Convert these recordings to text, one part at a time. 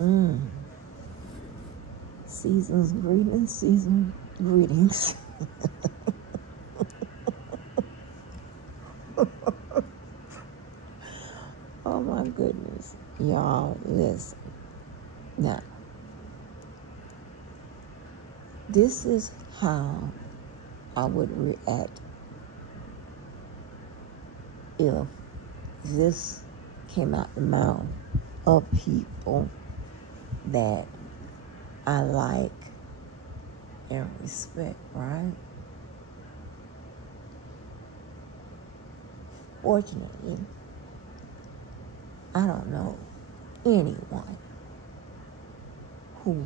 Mm. Season's greetings, season greetings. Oh my goodness. Y'all, listen. Now, this is how I would react if this came out the mouth of people that I like and respect, right? Fortunately, I don't know anyone who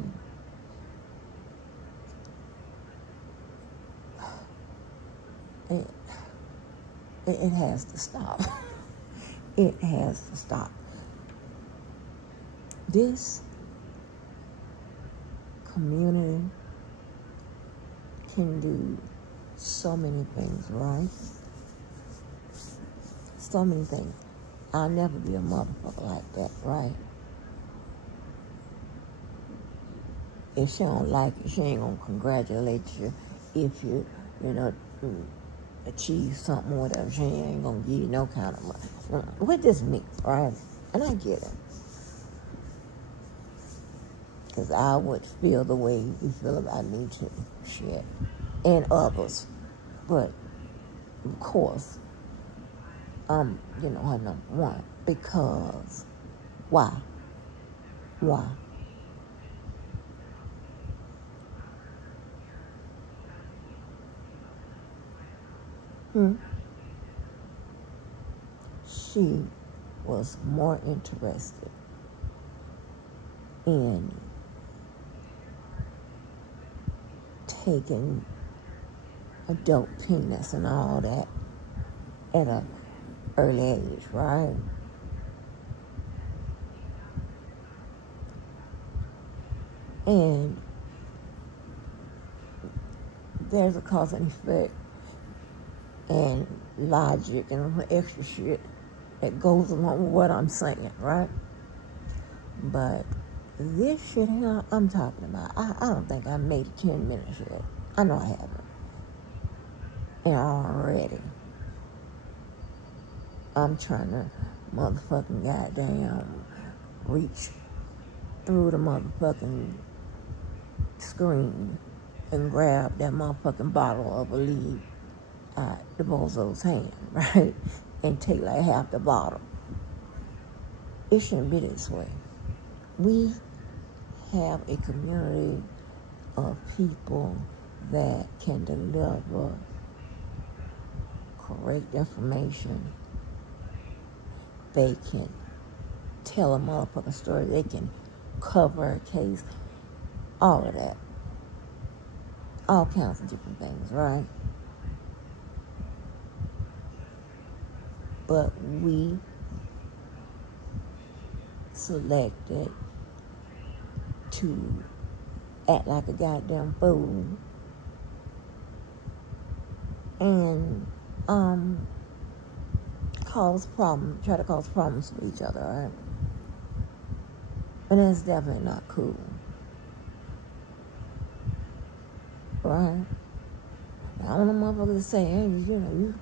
it has to stop. It has to stop. This community can do so many things, right? So many things. I'll never be a motherfucker like that, right? If she don't like you, she ain't gonna congratulate you if you achieve something or whatever. She ain't gonna give you no kind of money. With just me, right? And I get it. Because I would feel the way you feel about me too. Shit. And others. But, of course, I'm, her number one. Because, why? Why? She was more interested in taking adult penis and all that at an early age, right? And there's a cause and effect and logic and extra shit that goes along with what I'm saying, right? But this shit here I'm talking about, I don't think I made it 10 minutes yet. I know I haven't. And already, I'm trying to motherfucking goddamn reach through the motherfucking screen and grab that motherfucking bottle of Aleve out the bozo's hand, right? And take like half the bottle. It shouldn't be this way. We have a community of people that can deliver correct information. They can tell a motherfucking story. They can cover a case. All of that. All kinds of different things, right? But we selected to act like a goddamn fool and try to cause problems with each other, right? And that's definitely not cool, right? I don't know motherfuckers say, hey, you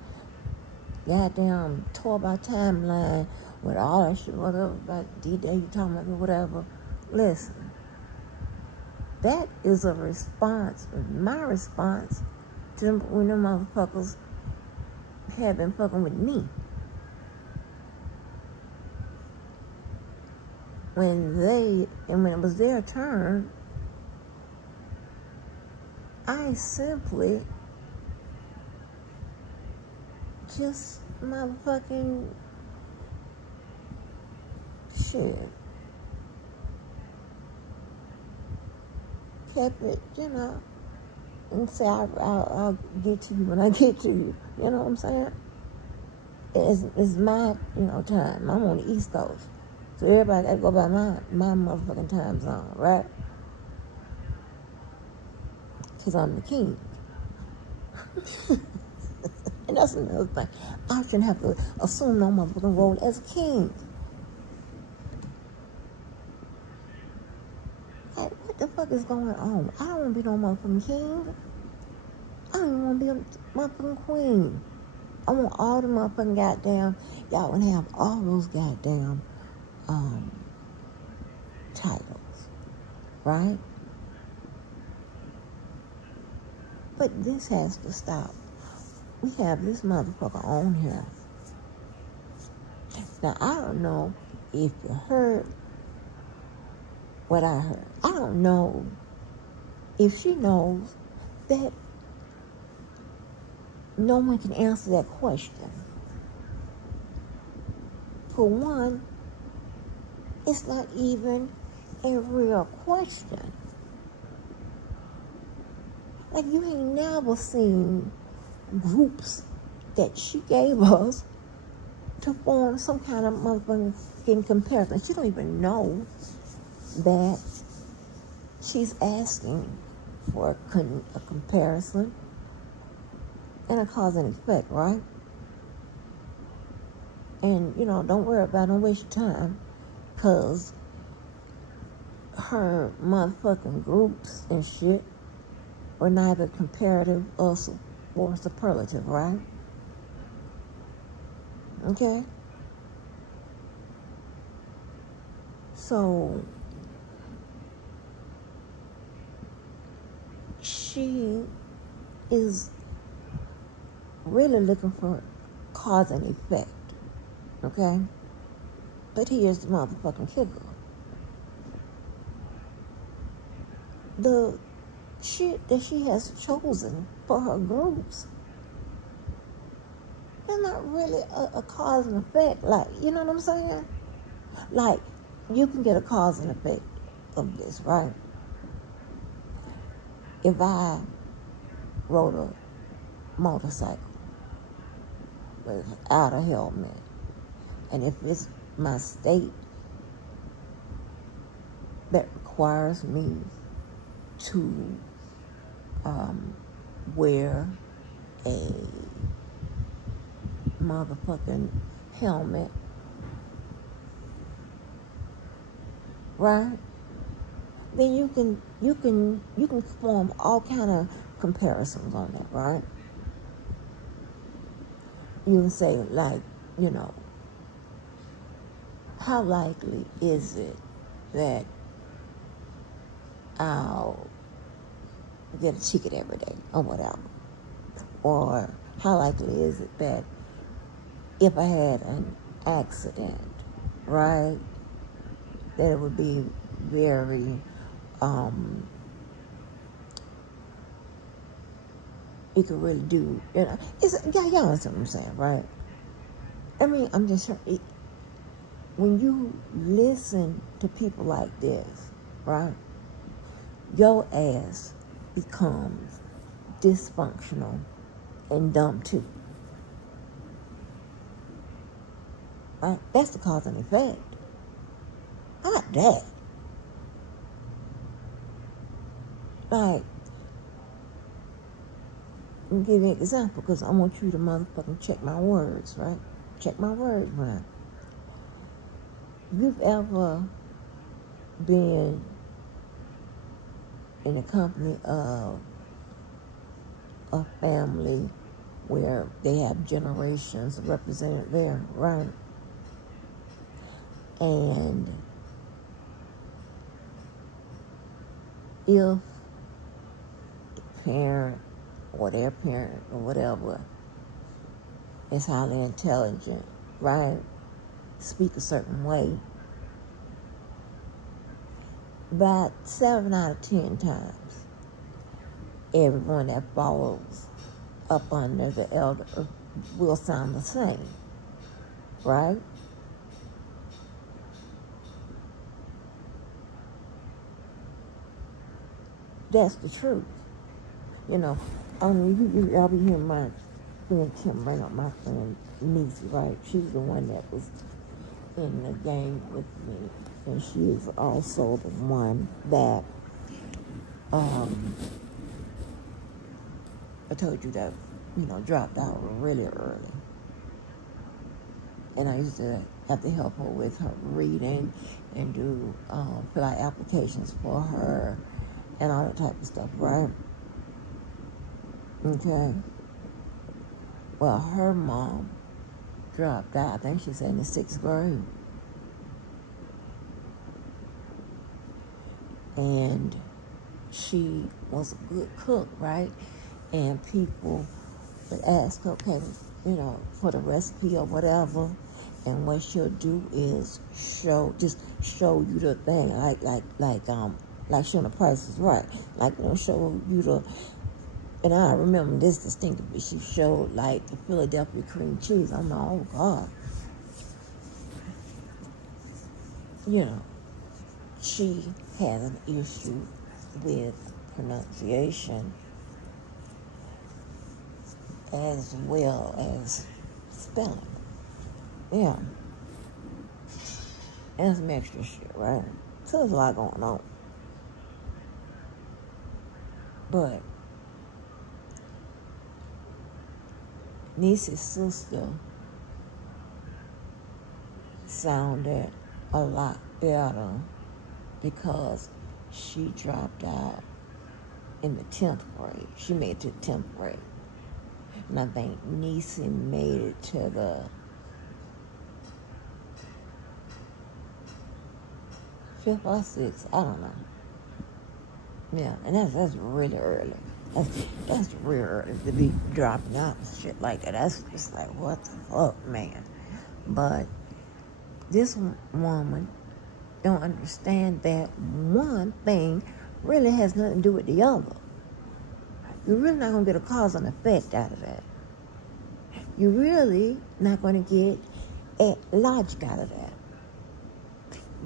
goddamn tore my timeline with all that shit, whatever, about D-Day, you talking about whatever. Listen, that is a response, my response to them, when them motherfuckers had been fucking with me. When it was their turn, I simply just motherfucking shit. Kept it, and say I'll get to you when I get to you. You know what I'm saying? It's my, time. I'm on the East Coast. So everybody got to go by my motherfucking time zone, right? Because I'm the king. And that's another thing. I shouldn't have to assume no motherfucking role as a king. the fuck is going on? I don't want to be no motherfucking king. I don't even want to be a motherfucking queen. I want all the motherfucking goddamn, y'all want to have all those goddamn titles, right? But this has to stop. We have this motherfucker on here. Now, I don't know if you heard what I heard. I don't know if she knows that no one can answer that question. For one, it's not even a real question. Like, you ain't never seen groups that she gave us to form some kind of motherfucking comparison. She don't even know that she's asking for a comparison and a cause and effect, right? And, don't worry about it, don't waste your time, because her motherfucking groups and shit were neither comparative or superlative, right? Okay? So, she is really looking for cause and effect, okay? But here's the motherfucking kicker. The shit that she has chosen for her groups is not really a cause and effect. Like, you know what I'm saying? Like, you can get a cause and effect of this, right? If I rode a motorcycle without a helmet, and if it's my state that requires me to wear a motherfucking helmet, right? Then you can form all kind of comparisons on that, right? You can say, like, how likely is it that I'll get a ticket every day or whatever? Or how likely is it that if I had an accident, right, that it would be very, it could really do, y'all understand what I'm saying, right? I mean, I'm just trying, when you listen to people like this, right, your ass becomes dysfunctional and dumb too. Right? That's the cause and effect. How about that? Like, let me give you an example, because I want you to motherfucking check my words, right? Check my words, right? You've ever been in the company of a family where they have generations represented there, right? And if the parent or their parent or whatever is highly intelligent, right, speak a certain way, about 7 out of 10 times, everyone that follows up under the elder will sound the same, right? That's the truth. Y'all be hearing my friend Kim bring up my friend Niecy, right? She's the one that was in the game with me, and she is also the one that I told you that dropped out really early, and I used to have to help her with her reading and do fill out applications for her and all that type of stuff, right? Okay. Well, her mom dropped out. I think she said in the 6th grade. And she was a good cook, right? And people would ask her, okay, you know, for the recipe or whatever. And what she'll do is show you the thing, like showing the Price is Right. Like, you know, show you the, and I remember this distinctively. She showed like the Philadelphia cream cheese. I'm like, oh God. You know, she has an issue with pronunciation as well as spelling. Yeah. And some extra shit, right? So there's a lot going on. But Niecy's sister sounded a lot better because she dropped out in the 10th grade. She made it to the 10th grade. And I think Niecy made it to the 5th or 6th. I don't know. Yeah, and that's really early. That's real early to be dropping out and shit like that. That's just like, what the fuck, man? But this woman don't understand that one thing really has nothing to do with the other. You're really not going to get a cause and effect out of that. You're really not going to get a logic out of that.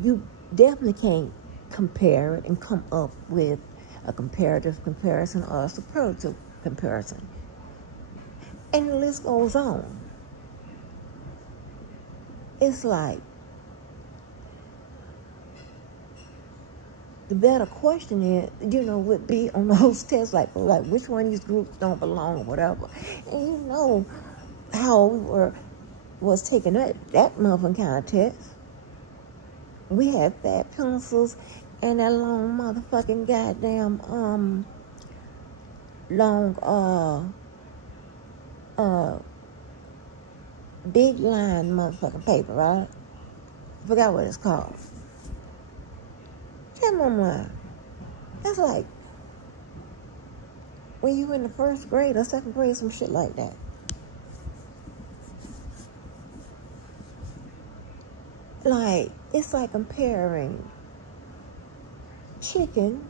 You definitely can't compare it and come up with a comparative comparison or a superlative comparison. And the list goes on. It's like, the better question is, you know, would be on those tests, like which one of these groups don't belong or whatever. And you know how we was taking that motherfucking kind of test. We had fat pencils and that long motherfucking goddamn big line motherfucking paper, right? Forgot what it's called. Tell my mind. That's like when you in the 1st grade or 2nd grade, some shit like that. Like, it's like comparing chicken,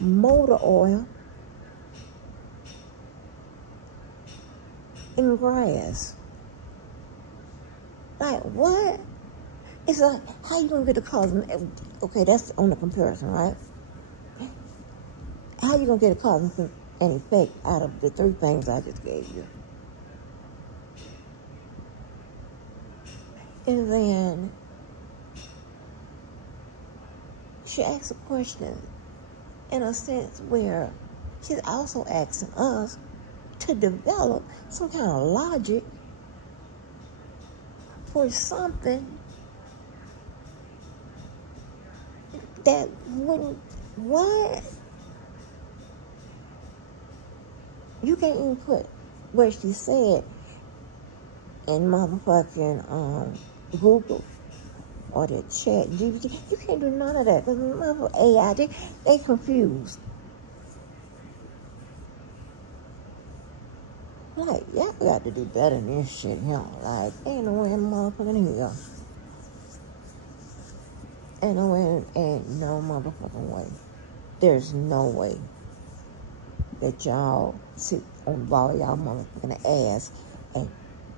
motor oil, and grass. Like, what? It's like, how you gonna get the cause? Okay, that's on the comparison, right? How you gonna get a cause and effect out of the 3 things I just gave you? And then she asks a question in a sense where she's also asking us to develop some kind of logic for something that wouldn't, what? You can't even put what she said in motherfucking Google or the chat GPT. You can't do none of that because motherfucking AI, they confused. Like, y'all got to do better than this shit, you know? Like, ain't no way in motherfucking here. Ain't no motherfucking way. There's no way that y'all sit on ball y'all motherfucking ass and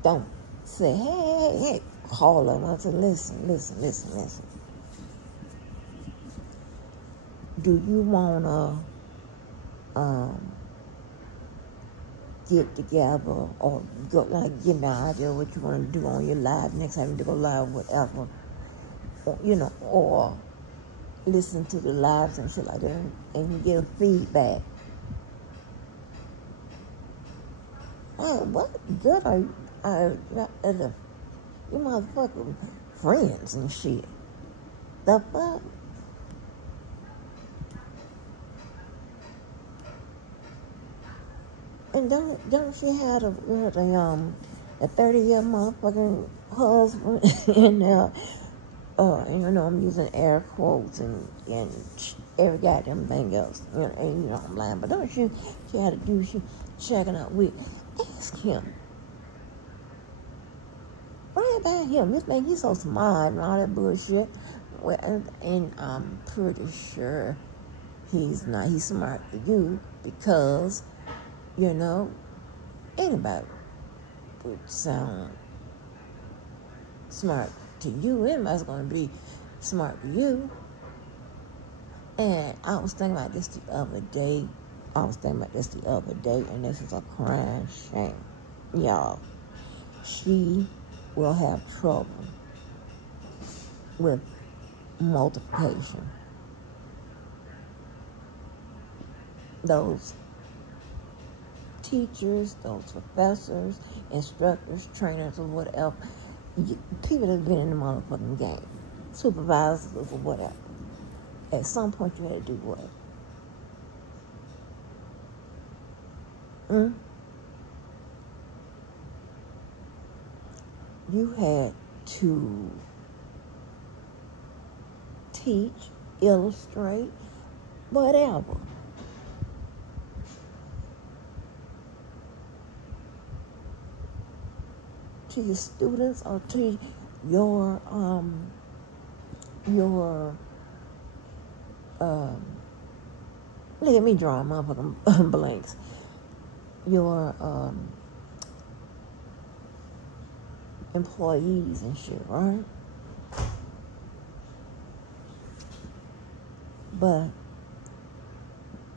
don't say, hey, call them and say, listen. Do you wanna get together or go, like, get an idea what you want to do on your live next time you go live, whatever, or, you know, or listen to the lives and shit like that and you get a feedback. Like, what good are you motherfucking friends and shit? The fuck? And don't she have a 30-year motherfucking husband and I'm using air quotes and every goddamn thing else. And I'm lying, but don't she had a dude she checking out with. Ask him. Why about him? This man, he's so smart and all that bullshit. Well, and I'm pretty sure he's not. He's smart to you because, anybody would sound smart to you. Anybody's going to be smart to you. And I was thinking about this the other day. And this is a crying shame. Y'all, she will have trouble with multiplication. Those teachers, those professors, instructors, trainers, or whatever, people that have been in the motherfucking game, supervisors or whatever, at some point you had to do what? You had to teach, illustrate, whatever. To your students or to your look at me drawing motherfucking blanks. Your employees and shit, right? But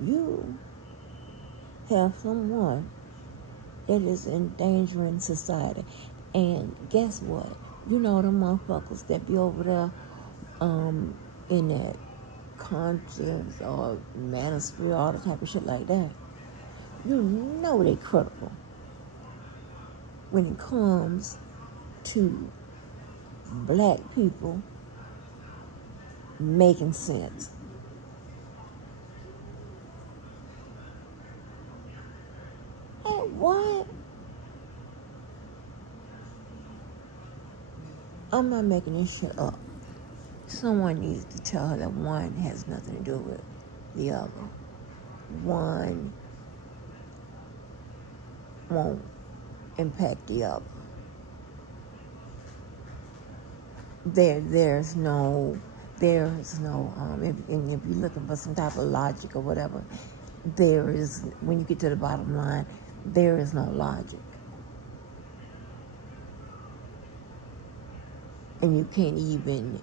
you have someone that is endangering society. And guess what? You know them motherfuckers that be over there in that conscience or manosphere, all the type of shit like that. You know they critical when it comes to black people making sense. Hey, what? I'm not making this shit up. Someone needs to tell her that one has nothing to do with the other. One won't impact the other. There's no if you're looking for some type of logic or whatever, when you get to the bottom line, there is no logic. And you can't even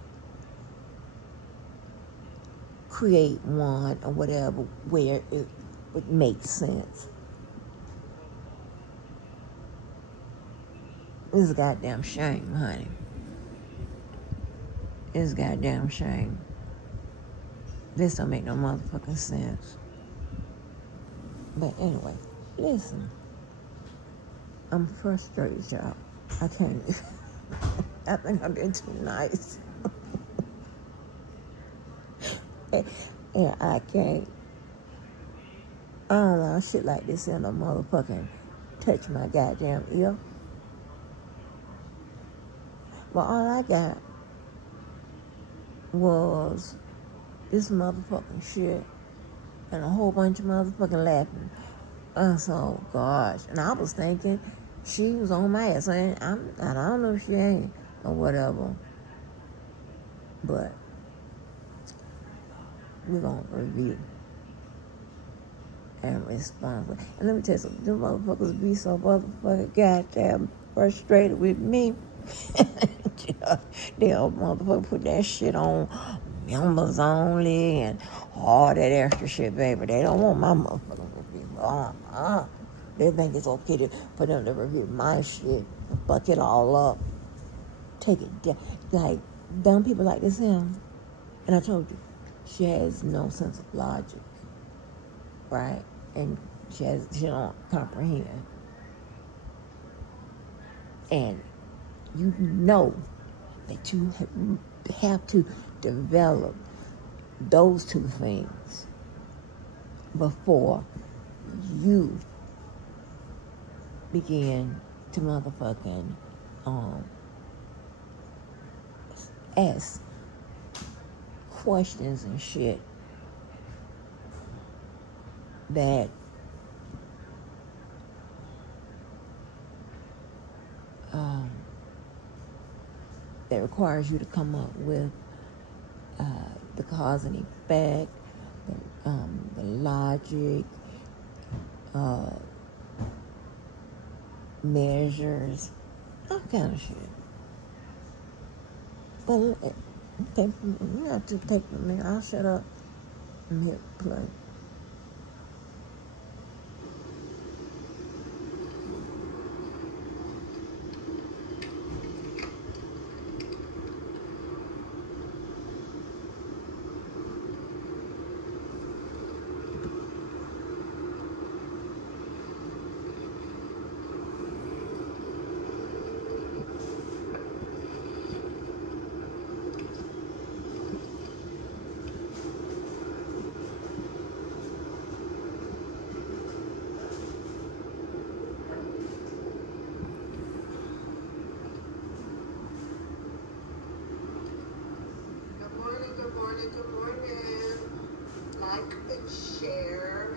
create one or whatever where it would make sense. This is a goddamn shame, honey. It's a goddamn shame. This don't make no motherfucking sense. But anyway, listen. I'm frustrated, y'all. I can't. I think I'm being too nice. And I can't. I don't allow shit like this in a motherfucking touch my goddamn ear. But all I got was this motherfucking shit and a whole bunch of motherfucking laughing. I said, oh gosh. And I was thinking she was on my ass. I don't know if she ain't or whatever. But we're going to review and respond. And let me tell you something. Them motherfuckers be so motherfucking goddamn frustrated with me. They'll motherfucker put that shit on members only and all that extra shit, baby. They don't want my motherfucking review. They think it's okay for them to review my shit and fuck it all up. Take it down. Like, dumb people like this him. And I told you, she has no sense of logic, right? And she don't comprehend. And you know that you have to develop those two things before you begin to motherfucking ask questions and shit that that requires you to come up with the cause and effect, the logic, measures, all kind of shit. But you have to take from me. I'll shut up and hit play. Good morning. Like and share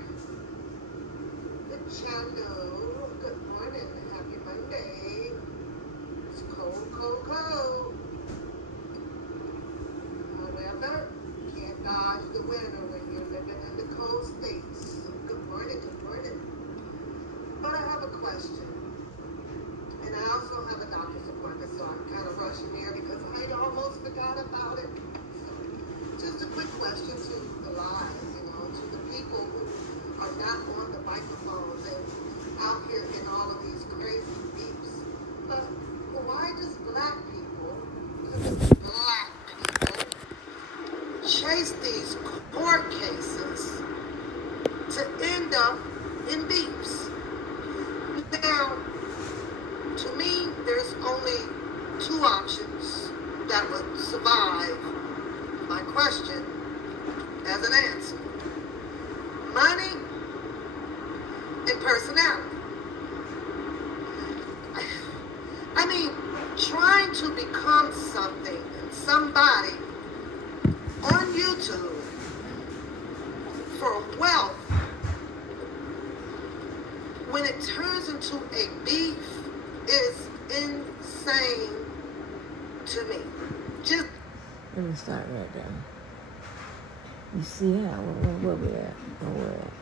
the channel. Good morning. Happy Monday. It's cold, cold, cold. However, can't dodge the winter when you're living in the cold states. Good morning, good morning. But I have a question. And I also have a doctor's appointment, so I'm kind of rushing here because I almost forgot about it. Just a quick question to the live, to the people who are not on the microphones and out here in all of these crazy beeps. But why does black people chase these court cases to end up in beeps? Now, to me, there's only two options that would survive my question as an answer: money and personality. I mean, trying to become something and somebody on YouTube for wealth, when it turns into a beef, is insane to me. Just let me start right there. You see how where we at? Where we at?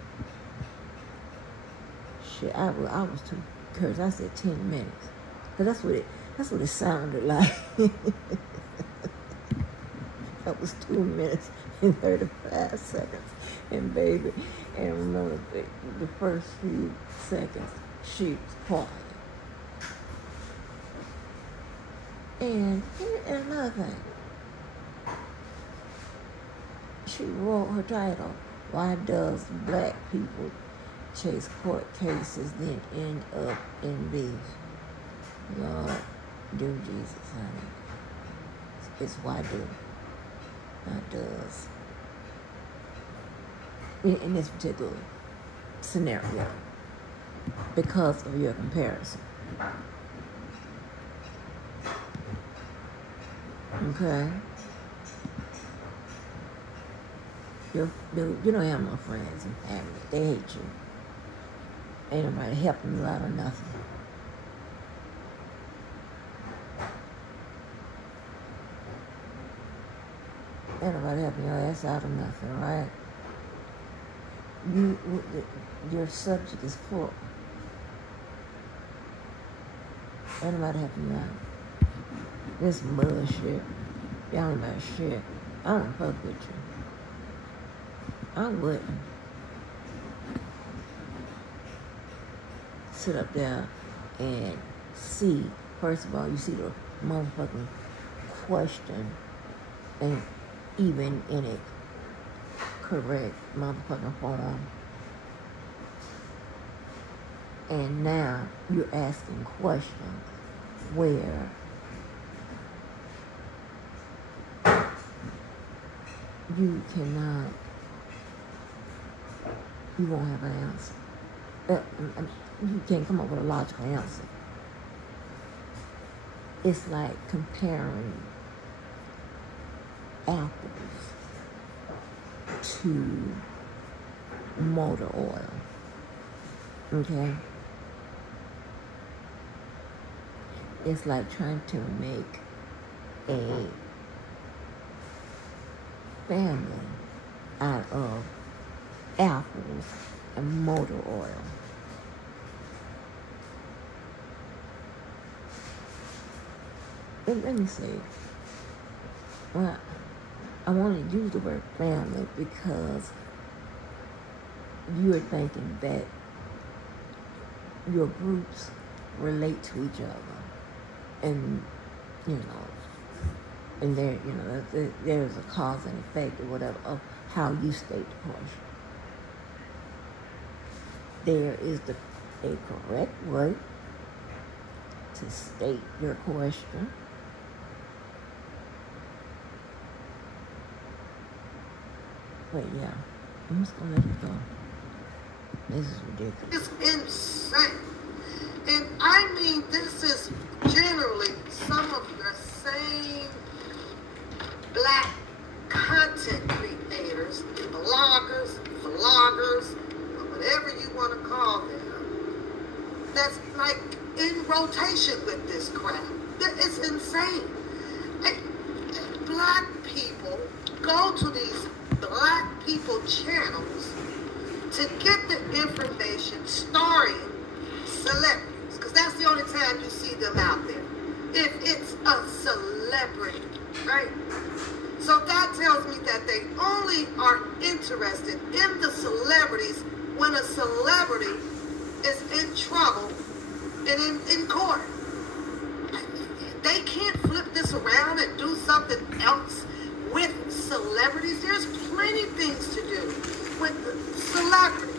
Shit, I was too cursed. I said 10 minutes, but that's what it sounded like. That was 2 minutes and 35 seconds, and baby, and remember the first few seconds she was quiet. And another thing. She wrote her title, "Why Does Black People Chase Court Cases Then End Up in Beef?" Lord, do Jesus, honey. It's why do, not does. In this particular scenario, because of your comparison. Okay? You don't have no friends and family. They hate you. Ain't nobody helping you out of nothing. Ain't nobody helping your ass out of nothing, right? Your subject is full. Ain't nobody helping you out. This bullshit. Y'all ain't about shit. I don't fuck with you. I wouldn't sit up there and see, first of all, you see the motherfucking question and even in a correct motherfucking form. And now you're asking questions where you cannot, you won't have an answer. You can't come up with a logical answer. It's like comparing apples to motor oil. Okay? It's like trying to make a family out of apples and motor oil. Let me see. Well, I want to use the word family because you're thinking that your groups relate to each other, and and there's a cause and effect or whatever of how you state the question. There is a correct way to state your question. But yeah, I'm just gonna let it go. This is ridiculous. It's insane. And I mean, this is generally some of your same black content creators, bloggers, vloggers, or whatever you want to call them, that's like in rotation with this crap. It's insane. And black people go to these black people channels to get the information starring celebrities, because that's the only time you see them out there, if it's a celebrity, right? So that tells me that they only are interested in the celebrities when a celebrity is in trouble and in court. They can't flip this around and do something else with celebrities. There's plenty things to do with celebrities.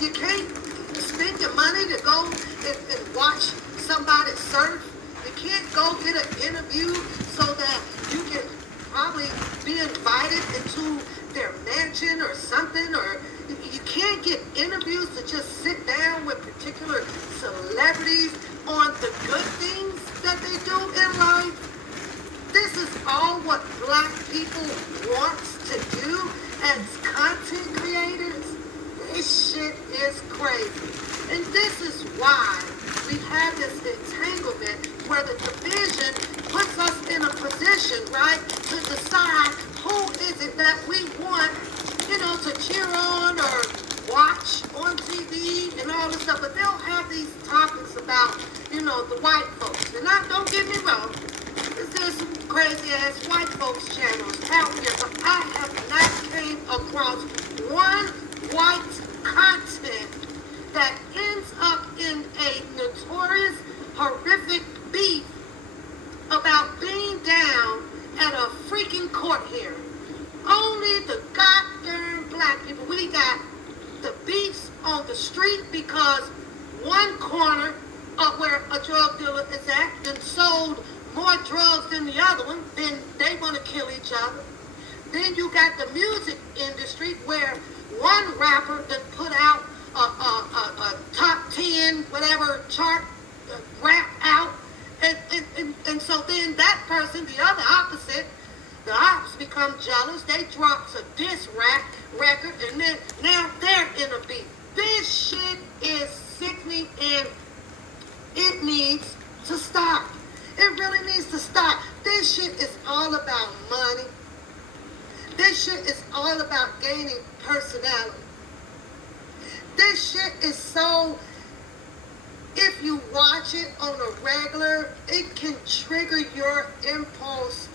You can't spend your money to go and watch somebody surf. You can't go get an interview so that you can probably be invited into their mansion or something, or you can't get interviews to just sit down with particular celebrities on the good things that they do in life. This is all what black people want to do as content creators. This shit is crazy. And this is why we have this entanglement where the division puts us in a position, right, to decide who is it that we want, to cheer on or watch on TV and all this stuff. But they'll have these topics about, the white folks. And don't get me wrong, there's some crazy ass white folks channels out here, but I have not came across one white content that ends up in a notorious, horrific beef about being down at a freaking court hearing. Only the goddamn black people. We got the beefs on the street because one corner of where a drug dealer is at and sold more drugs than the other one, then they want to kill each other. Then you got the music industry where one rapper that put out a top 10 whatever chart rap out, and so then that person, the other opposite, the ops become jealous. They drop a diss record, and then now they're in a beef. This shit is sickening, and it needs to stop. It really needs to stop. This shit is all about money. This shit is all about gaining personality. This shit is so, if you watch it on a regular, it can trigger your impulse,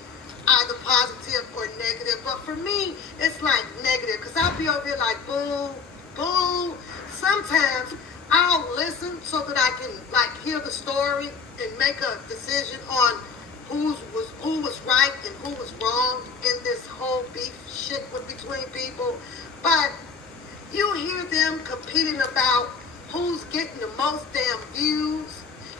either positive or negative. But for me, it's like negative, because I'll be over here like, boo, boo. Sometimes I'll listen so that I can hear the story and make a decision on who was right and who was wrong in this whole beef shit between people. But you hear them competing about who's getting the most damn views.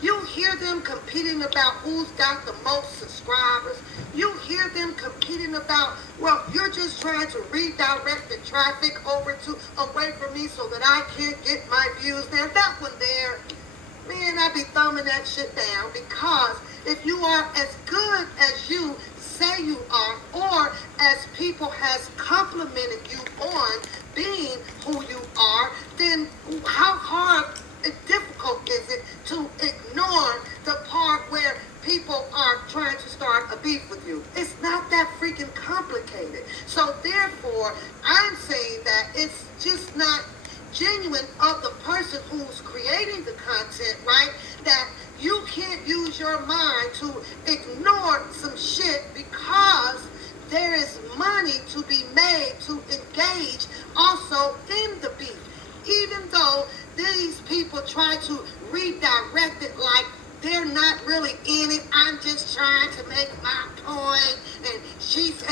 You hear them competing about who's got the most subscribers. You hear hear them competing about, well, you're just trying to redirect the traffic away from me so that I can't get my views. Now that one there, man, I be thumbing that shit down, because if you are as good as you say you are, or as people has complimented you on being who you are, then how hard and difficult is it to ignore the part where people are trying to start a beef with you? It's not that freaking complicated. So therefore, I'm saying that it's just not genuine of the person who's creating the content, right? That you can't use your mind to ignore some shit because there is money to be made to engage also in the beef. Even though these people try to redirect it like they're not really in it, I'm just trying to make my point. And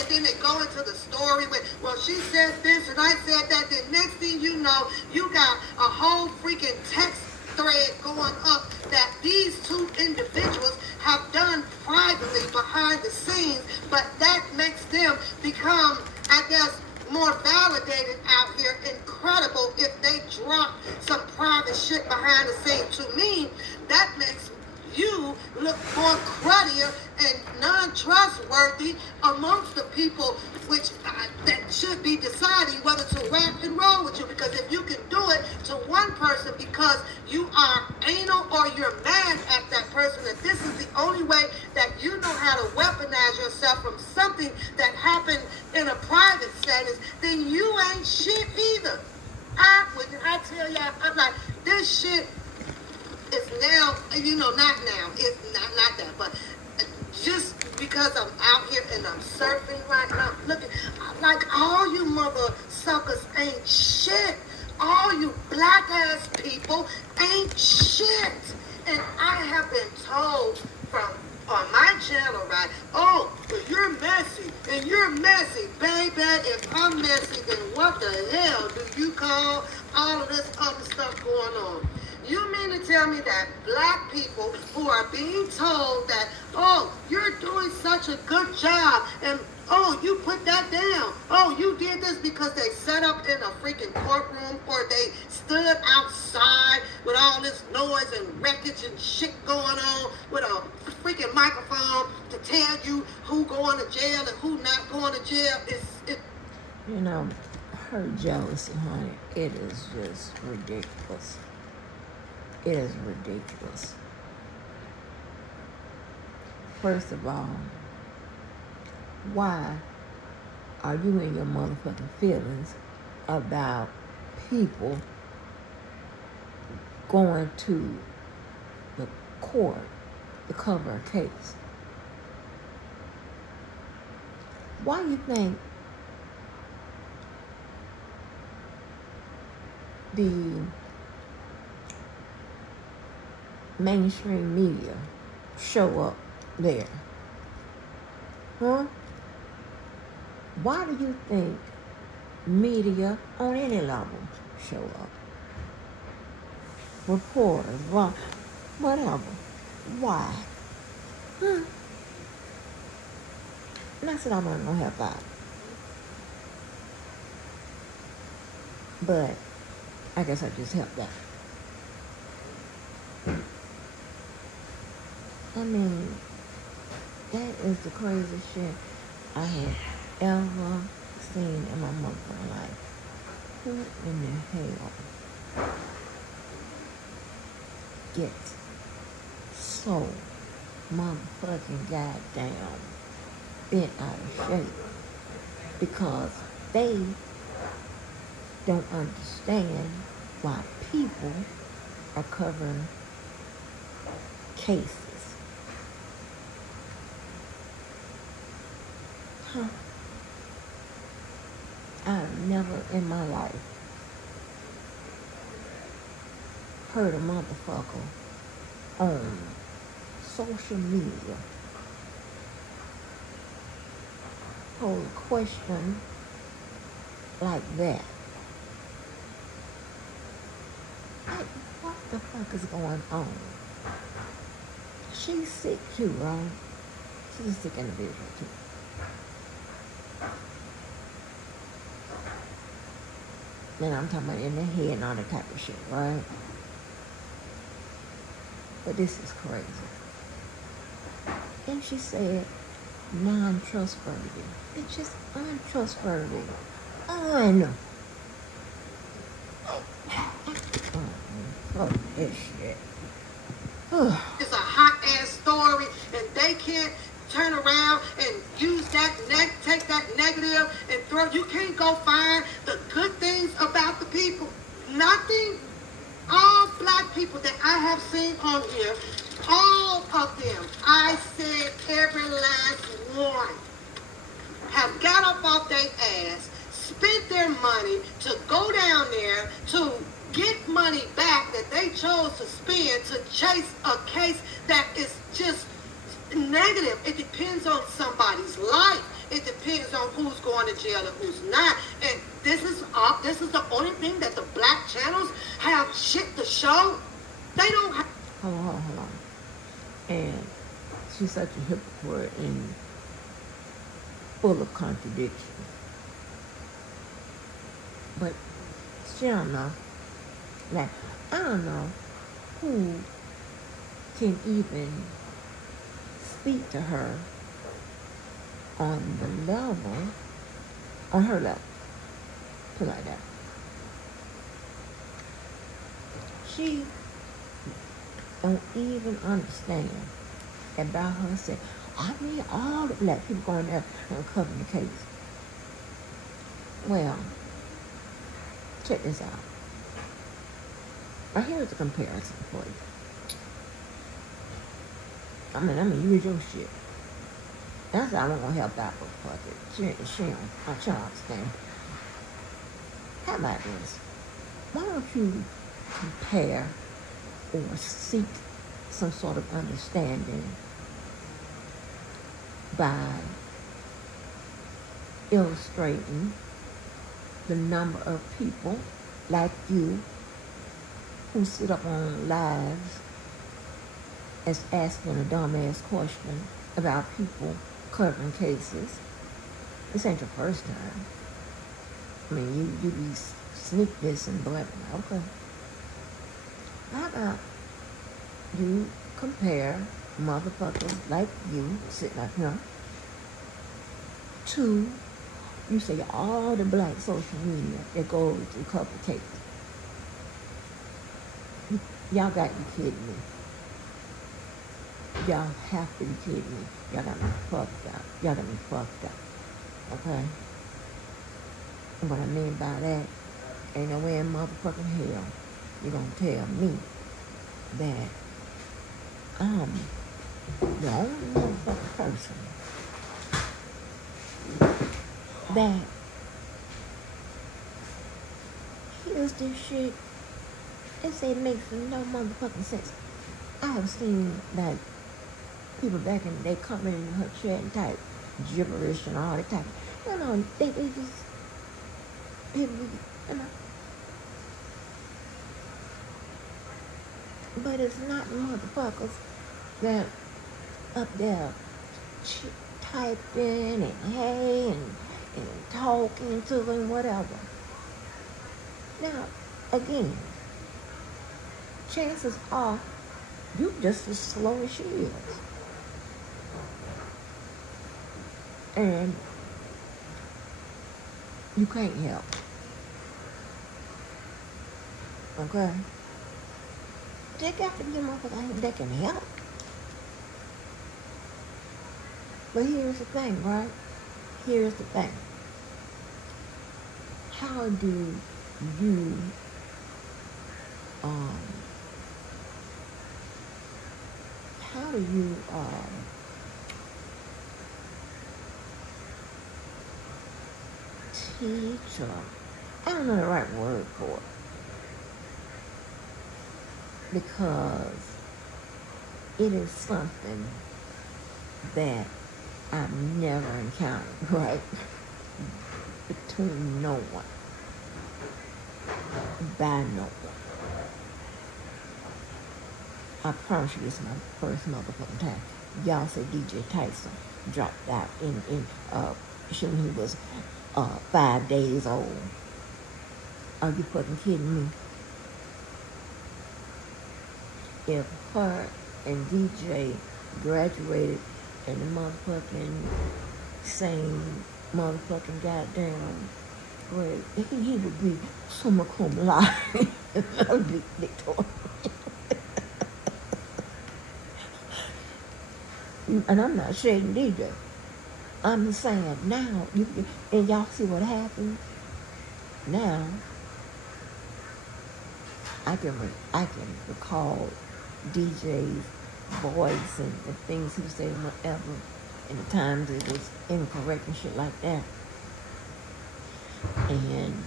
then they go into the story with, well, she said this and I said that. Then next thing you know, you got a whole freaking text thread going up that these two individuals have done privately behind the scenes, but that makes them become, I guess, more validated out here, incredible if they drop some private shit behind the scenes. To me, that makes you look more cruddier and non-trustworthy amongst the people that should be deciding whether to rap and roll with you. Because if you can do it to one person because you are anal or you're mad at that person, that this is the only way that you know how to weaponize yourself from something that happened in a private setting, then you ain't shit either. I tell y'all, I'm like, this shit is now, not now, it's not that, but just because I'm out here and I'm surfing right now, looking, like, all you mother suckers ain't shit. All you black ass people ain't shit. And I have been told on my channel, right, oh, well, you're messy, and you're messy, baby. If I'm messy, then what the hell do you call all of this other stuff going on? You mean to tell me that black people who are being told that, oh, you're doing such a good job, and oh, you put that down, oh, you did this because they set up in a freaking courtroom, or they stood outside with all this noise and wreckage and shit going on with a freaking microphone to tell you who going to jail and who not going to jail? Her jealousy, honey, it is just ridiculous. It is ridiculous. First of all, why are you in your motherfucking feelings about people going to the court to cover a case? Why you think the mainstream media show up there? Huh? Why do you think media on any level show up? Reporters, whatever. Why? Huh? And that's what I want to know about. But I guess I just helped that. I mean, that is the craziest shit I have ever seen in my motherfucking life. Who in the hell gets so motherfucking goddamn bent out of shape because they don't understand why people are covering cases? Huh? I've never in my life heard a motherfucker on social media pose a question like that. Like, what the fuck is going on? She's sick too, right? She's a sick individual too. And I'm talking about in the head and all that type of shit, right? But this is crazy. And she said, non-trustworthy. It's just untrustworthy. Fuck this shit. It's a hot ass story, and they can't turn around and use that take that negative and throw. You can't go find the good things about the people. Nothing. All black people that I have seen on here, all of them, I said every last one, have got up off their ass, spent their money to go down there to get money back that they chose to spend to chase a case that is just negative. It depends on somebody's life. It depends on who's going to jail and who's not. And this is the only thing that the black channels have shit to show. They don't have. Hold on. And she's such a hypocrite and full of contradictions. But she don't know. Like, I don't know who can even speak to her on the level, on her level, put it like that. She don't even understand about herself. I mean, all the black people going there and covering the case. Well, check this out. Right here's a comparison for you. I mean, use your shit. That's how I'm gonna help out with fuck it. She don't understand. How about this? Why don't you compare or seek some sort of understanding by illustrating the number of people like you who sit up on lives as asking a dumbass question about people covering cases. This ain't your first time. I mean, you be sneak this and blabbing. Okay. How about you compare motherfuckers like you sitting up here to, you say, all the black social media that goes to cover cases. Y'all got to be kidding me. Y'all have to be kidding me. Y'all got me fucked up. Y'all got me fucked up. Okay? And what I mean by that, ain't no way in motherfucking hell you're gonna tell me that I'm the only motherfucking person that hears this shit and say it makes no motherfucking sense. I have seen that people back in the day come in her chat and type gibberish and all that type. They just people, But it's not motherfuckers that up there typing and hey and talking to them, whatever. Now, again, chances are you just as slow as she is. And you can't help. Okay? They got to be a motherfucker that can help. But here's the thing, right? Here's the thing. How do you teach, or I don't know the right word for it, because it is something that I've never encountered, right? Between no one, by no one. I promise you, this is my first motherfucking time. Y'all say DJ Tyson dropped out in when he was 5 days old. Are you fucking kidding me? If her and DJ graduated in the motherfucking same motherfucking goddamn grade, he would be summa cum laude. That would be Victoria. And I'm not shading DJ. I'm just saying now, and y'all see what happened? Now, I can recall DJ's voice and the things he was saying, whatever, and the times it was incorrect and shit like that. And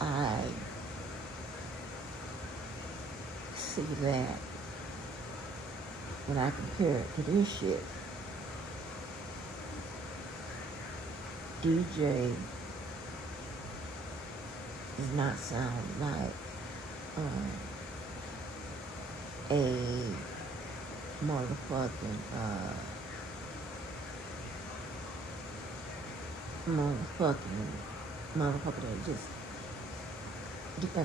I see that when I compare it to this shit, DJ does not sound like a motherfucker that just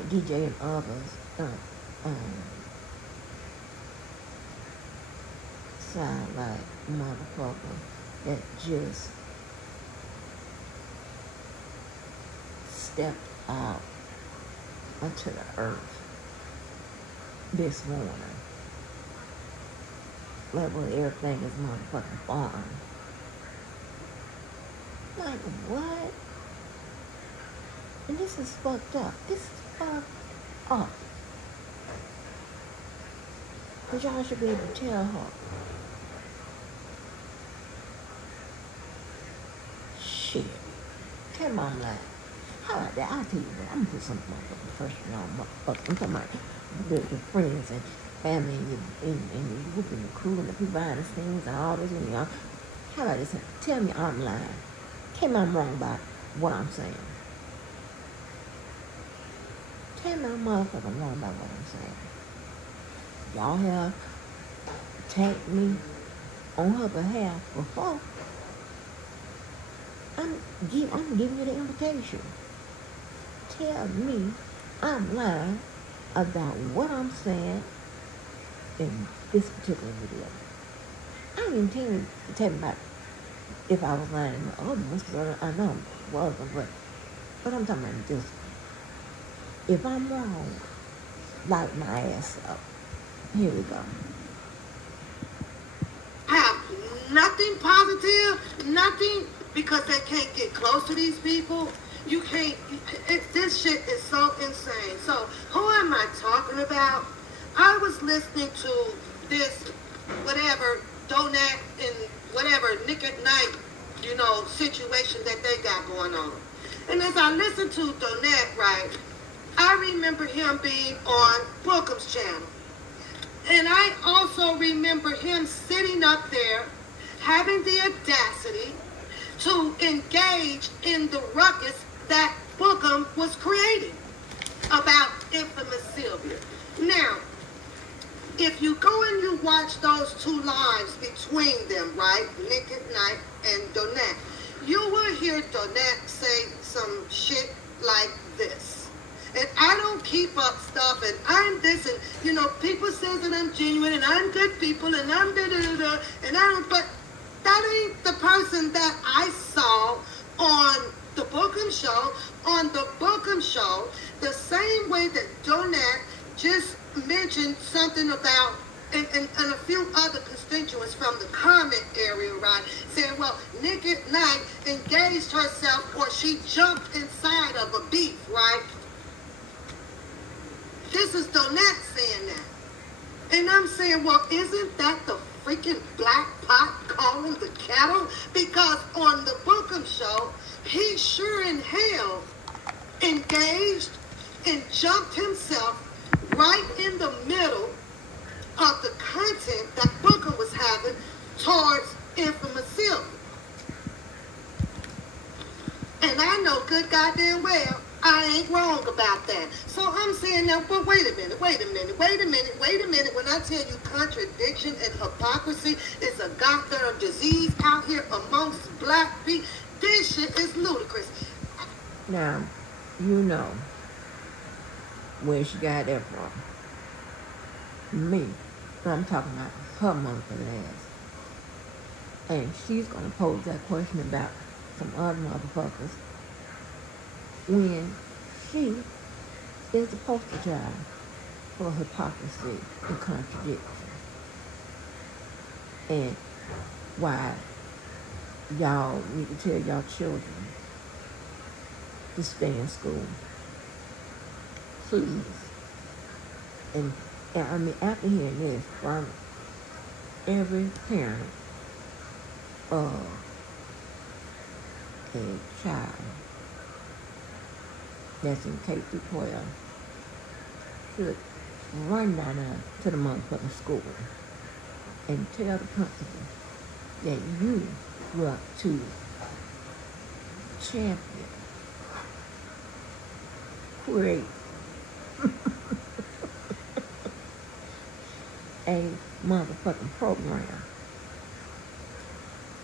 DJ and others sound like motherfucker that just stepped out onto the earth this morning. Like where everything is motherfucking foreign. Like what? And this is fucked up. This is fucked up. But y'all should be able to tell her. Shit. Tell Mom like, how about that? I'll tell you what, I'm gonna put some motherfucking pressure on motherfuckers. I'm talking about the friends and family and the group and the crew and the people behind the scenes and all this and y'all. How about this? Tell me I'm lying. Tell me I'm wrong about what I'm saying. Tell me I'm motherfucking wrong about what I'm saying. Y'all have tagged me on her behalf before. I'm giving you the invitation. Tell me I'm lying about what I'm saying in this particular video. I didn't even tell me about if I was lying in the other ones, because I know I wasn't, but I'm talking about this. If I'm wrong, light my ass up. Here we go. Have nothing positive, nothing, because they can't get close to these people. You can't, this shit is so insane. So, who am I talking about? I was listening to this, whatever, Donat and whatever, Nick at Night, situation that they got going on. And as I listened to Donat, right, I remember him being on Bookham's channel. And I also remember him sitting up there, having the audacity to engage in the ruckus that Bookham was creating about Infamous Sylvia. Now, if you go and you watch those two lives between them, right, Nick at Night and Donat, you will hear Donat say some shit like this. And I don't keep up stuff, and I'm this, and, people say that I'm genuine, and I'm good people, and I'm da-da-da-da, and I don't, but that ain't the person that I saw on the Bookham show. On the Bookham show, the same way that Donat just mentioned something about, and a few other constituents from the comment area, right, saying, well, Nick at Night engaged herself, or she jumped inside of a beef, right? This is Donat saying that. And I'm saying, well, isn't that the freaking black pot calling the kettle? Because on the Bookham show, he sure in hell engaged and jumped himself right in the middle of the content that Bookham was having towards Infamous Sylvia. And I know good goddamn well I ain't wrong about that. So I'm saying now, but wait a minute. When I tell you contradiction and hypocrisy is a goddamn disease out here amongst black black people. This shit is ludicrous. Now, you know where she got that from. Me. I'm talking about her motherfucking ass. And she's going to pose that question about some other motherfuckers when she is the poster child for hypocrisy and contradiction. And why y'all need to tell y'all children to stay in school. Please. And I mean, after hearing this from every parent of a child that's in K through 12 should run down there to the motherfucking school and tell the principal that you want to champion, create a motherfucking program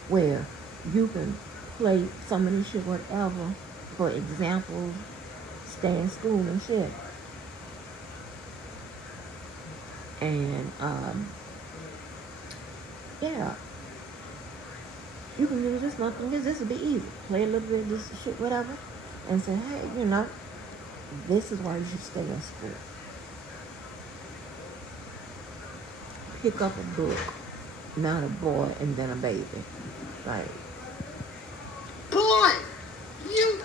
where you can play some of this shit, whatever, for example, stay in school and shit. And, yeah, you can use this month because this will be easy. Play a little bit of this shit, whatever, and say, hey, you know, this is why you should stay in school. Pick up a book, not a boy and then a baby. Like, boy, you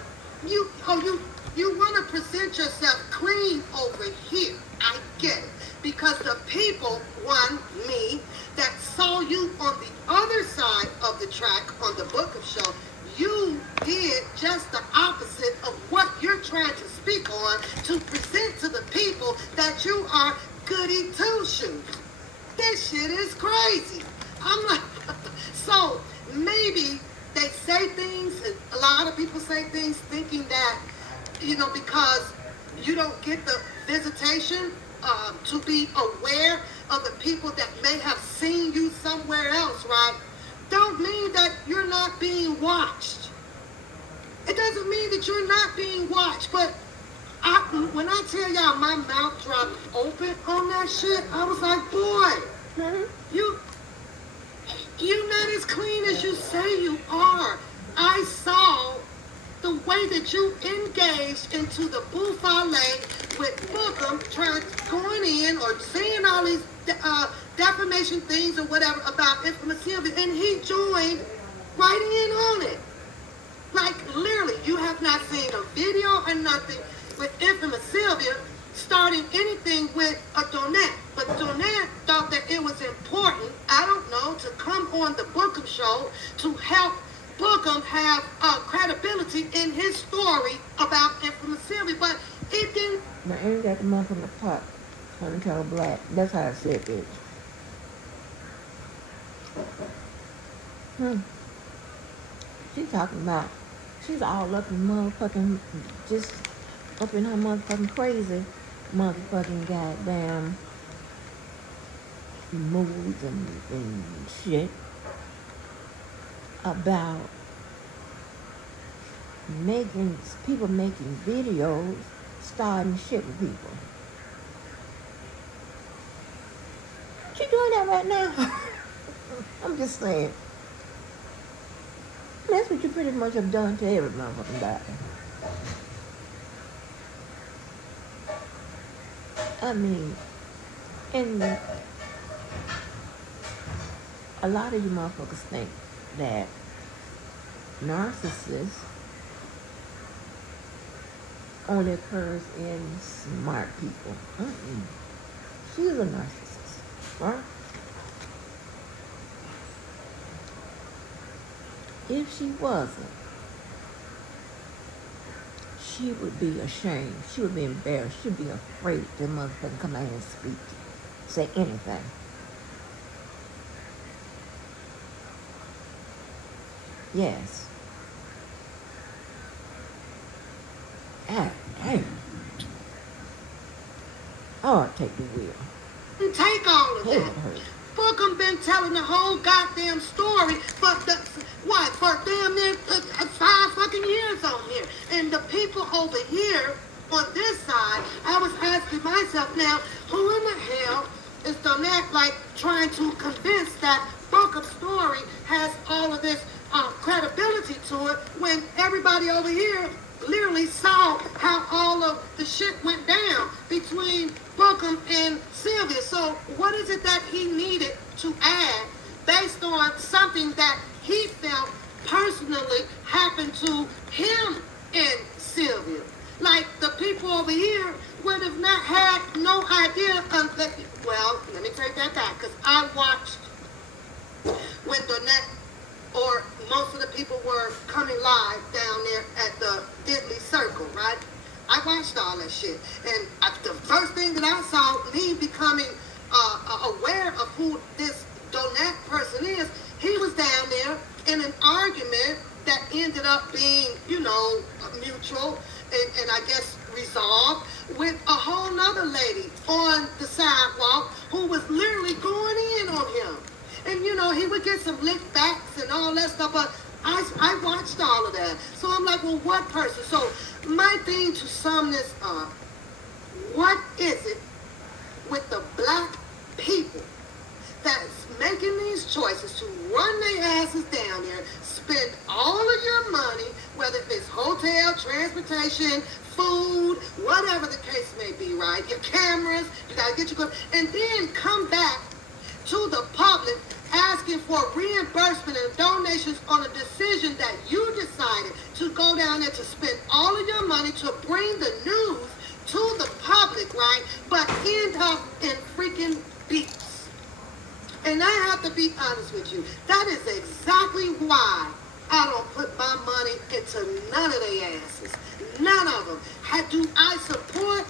want to present yourself clean over here. I get it. Because the people, one, me, that saw you on the other side of the track on the book of show, you did just the opposite of what you're trying to speak on to present to the people that you are goody two-shoes. This shit is crazy. I'm like, so maybe they say things, and a lot of people say things thinking that, you know, because you don't get the visitation to be aware of the people that may have seen you somewhere else, right? Don't mean that you're not being watched. It doesn't mean that you're not being watched, but when I tell y'all my mouth dropped open on that shit, I was like, boy, you're not as clean as you say you are. I saw the way that you engaged into the buffet with Bookham going in or saying all these defamation things or whatever about Infamous Sylvia, and he joined right in on it. Like, literally, you have not seen a video or nothing with Infamous Sylvia starting anything with a Donette. But Donette thought that it was important, I don't know, to come on the Bookham show to help Bookham have credibility in his story about Infamous Sylvia, but it didn't. Now, ain't got the motherfucking pot, trying to tell black. That's how I said it. She's talking about, she's all up in motherfucking, just up in her motherfucking crazy motherfucking goddamn moods and shit about people making videos, starting shit with people. She doing that right now. I'm just saying. That's what you pretty much have done to every motherfucking body. I mean, and a lot of you motherfuckers think that narcissists only occurs in smart people. She's a narcissist, right? If she wasn't, she would be ashamed. She would be embarrassed. She'd be afraid that motherfucker come out here and speak, say anything. Yes. Ah, damn. Oh, I'll take the wheel. Take all of that. Bookham been telling the whole goddamn story for for damn near 5 fucking years on here. And the people over here on this side, I was asking myself now, who in the hell is Donette like trying to convince that Bookham story has all of this credibility to it when everybody over here clearly saw how all of the shit went down between Bookham and Sylvia. So what is it that he needed to add based on something that he felt personally happened to him and Sylvia? Like, the people over here would have not had no idea unless, well, let me take that back, because I watched when Donette or most of the people were coming live down there at the Diddley Circle, right? I watched all that shit. And the first thing that I saw, me becoming aware of who this Donette person is, he was down there in an argument that ended up being, you know, mutual and I guess resolved with a whole nother lady on the sidewalk who was literally going in on him. And, you know, he would get some lick backs and all that stuff, but I watched all of that. So I'm like, well, what person? So my thing to sum this up, what is it with the black people that's making these choices to run their asses down there, spend all of your money, whether it's hotel, transportation, food, whatever the case may be, right? Your cameras, you got to get your... And then come back to the public asking for reimbursement and donations on a decision that you decided to go down there to spend all of your money to bring the news to the public, right? But end up in freaking beats. And I have to be honest with you. That is exactly why I don't put my money into none of their asses. None of them. Do I support?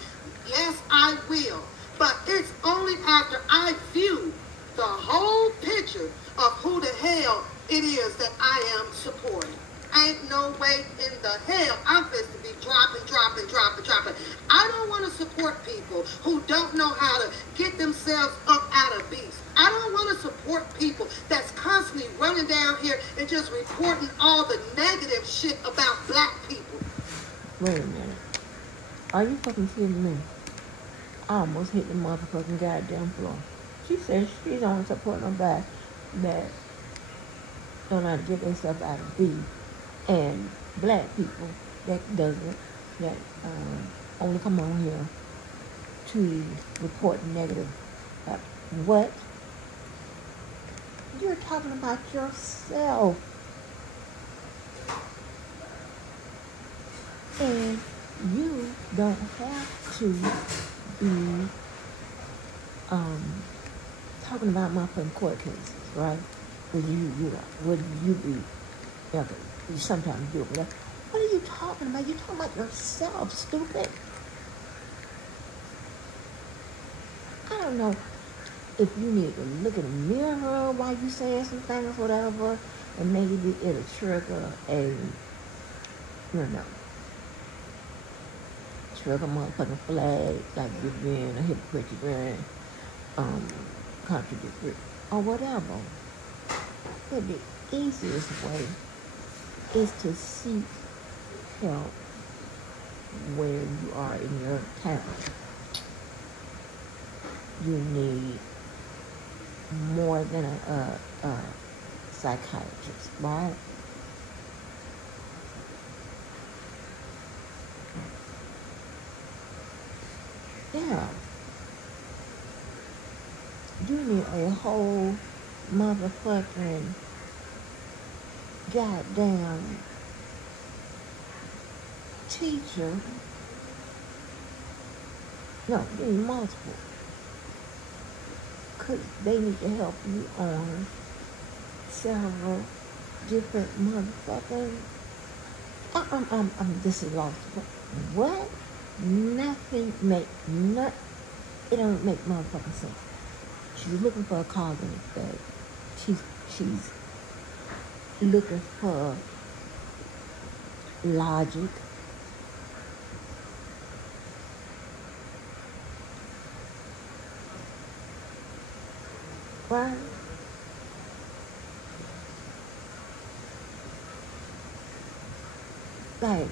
Yes, I will. But it's only after I view the whole picture of who the hell it is that I am supporting. Ain't no way in the hell I'm supposed to be dropping. I don't want to support people who don't know how to get themselves up out of beast. I don't want to support people that's constantly running down here and just reporting all the negative shit about black people. Wait a minute. Are you fucking kidding me? I almost hit the motherfucking goddamn floor. She says she's only supporting nobody that don't know how to get themselves out of beef, and black people that only come on here to report negative. What? You're talking about yourself. And you don't have to be talking about motherfucking court cases, right? Would you be? Okay, you sometimes do it. But what are you talking about? You're talking about yourself, stupid. I don't know if you need to look in the mirror while you saying some things, whatever, and maybe it'll trigger trigger motherfucking flag, like you're being a hypocrite, you're being contradictory, or whatever. But the easiest way is to seek help where you are in your town. You need more than a psychiatrist, right? Yeah. You need a whole motherfucking goddamn teacher. No, you need multiple. Because they need to help you on several different motherfucking... this is lost. What? It don't make motherfucking sense. She's looking for a cause and effect. She's looking for logic. Right? like,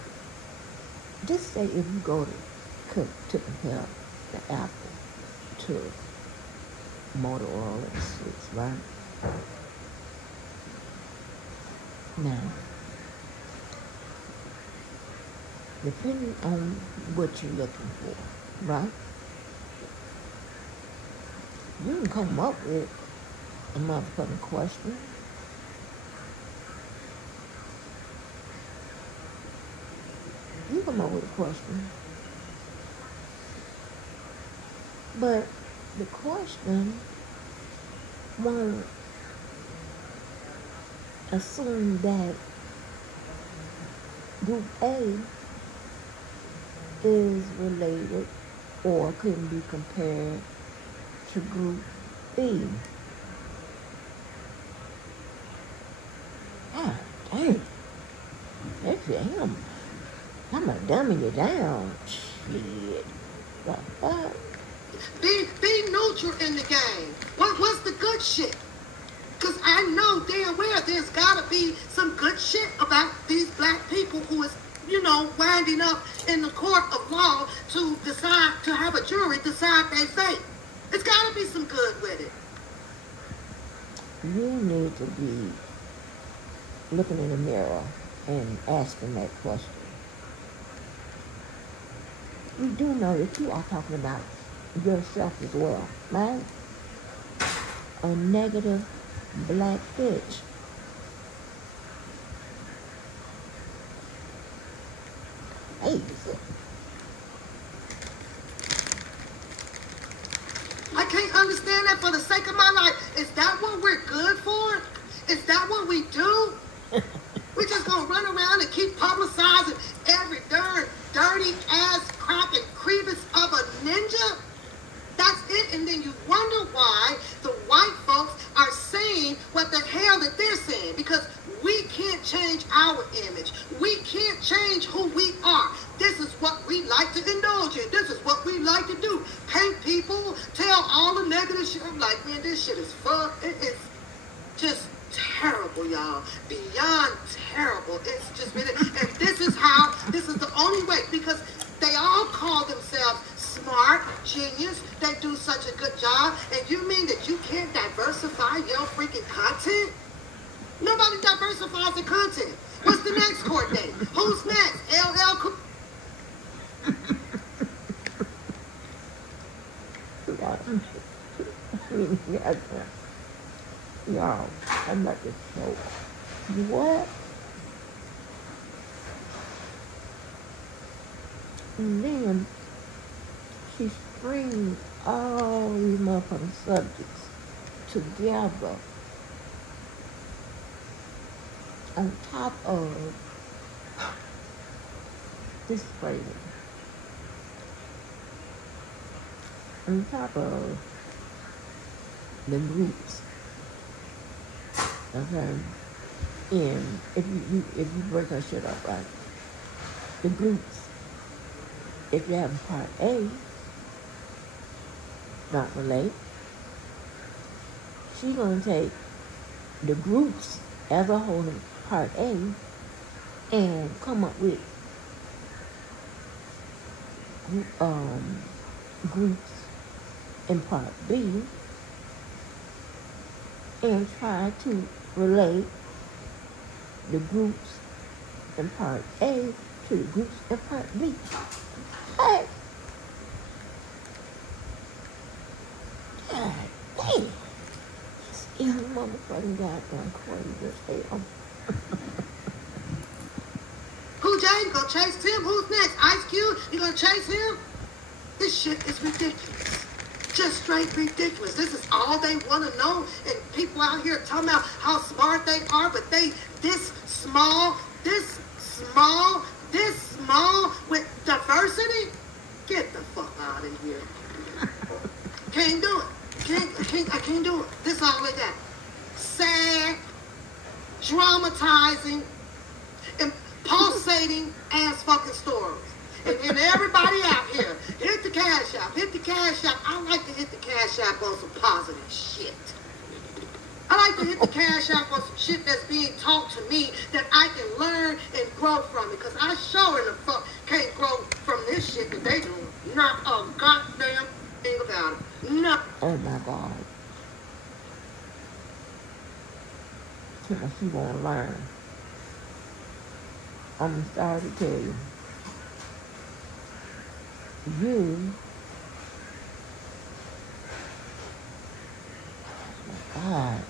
just say if you go to compare the apple to motor oil and sweets, right? Now, depending on what you're looking for, right? You can come up with a motherfucking question. You come up with a question. But the question won't assume that group A is related or can be compared to group B. God damn. That's him. I'm gonna dummy you down. Shit. The fuck? Be neutral in the game. What's the good shit? Because I know damn well there's got to be some good shit about these black people who is, winding up in the court of law to decide, to have a jury decide their fate. There's got to be some good with it. You need to be looking in the mirror and asking that question. You do know that you are talking about yourself as well, right? A negative black bitch. Hey. I can't understand that for the sake of my life. Is that what we're good for? Is that what we do? We're just going to run around and keep publicizing every darn dirty ass crack and crevice of a ninja? That's it. And then you wonder why the white folks are saying what the hell that they're saying. Because we can't change our image. We can't change who we are. This is what we like to indulge in. This is what we like to do. Paint people, tell all the negative shit. I'm like, man, this shit is fun. It is just terrible, y'all. Beyond terrible. It's just really, and this is the only way, because they all call themselves smart, genius. They do such a good job. And you mean that you can't diversify your freaking content? Nobody diversifies the content. What's the next court date? Who's next? LL Cool. Y'all, I'm not just joke. What? And then she strings all these motherfucking subjects together on top of this phrase. On top of the groups. Okay? And if you break her shit up, right? The groups, if you have part A, don't relate, she's gonna take the groups as a whole in part A and come up with groups in part B and try to relate the groups in part A to the groups in part B. Hey! God damn! This young motherfucking goddamn crazy as hell. Who, Jay? You gonna chase Tim? Who's next? Ice Cube? You gonna chase him? This shit is ridiculous. Just straight ridiculous. This is all they want to know. And people out here talking about how smart they are, but they this small with diversity? Get the fuck out of here. Can't do it. I can't do it. This is all they got. Sad, dramatizing, and pulsating ass fucking stories. And everybody out here, hit the cash app, hit the cash app. I like to hit the cash app on some positive shit. I like to hit the cash app on some shit that's being taught to me that I can learn and grow from it, because I sure in the fuck can't grow from this shit that they doing. Not a goddamn thing about it. No. Oh my God. She won't learn. I'm sorry to tell you. God,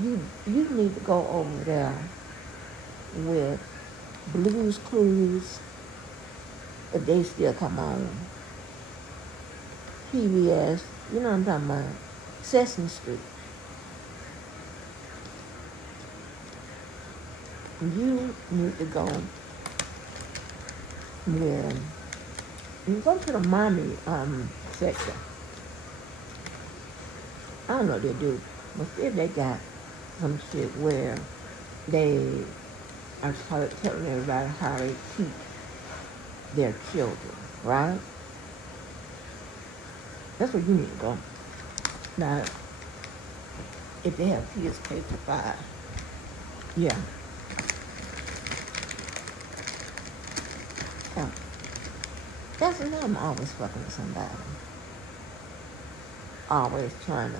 you need to go over there with Blue's Clues, if they still come on. PBS, you know what I'm talking about, Sesame Street. You need to go with, you go to the mommy section. I don't know what they do, but see if they got some shit where they are telling everybody how they teach their children, right? That's where you need to go. Now, if they have kids K to 5, yeah. Yeah. That's enough. I'm always fucking with somebody. Always trying to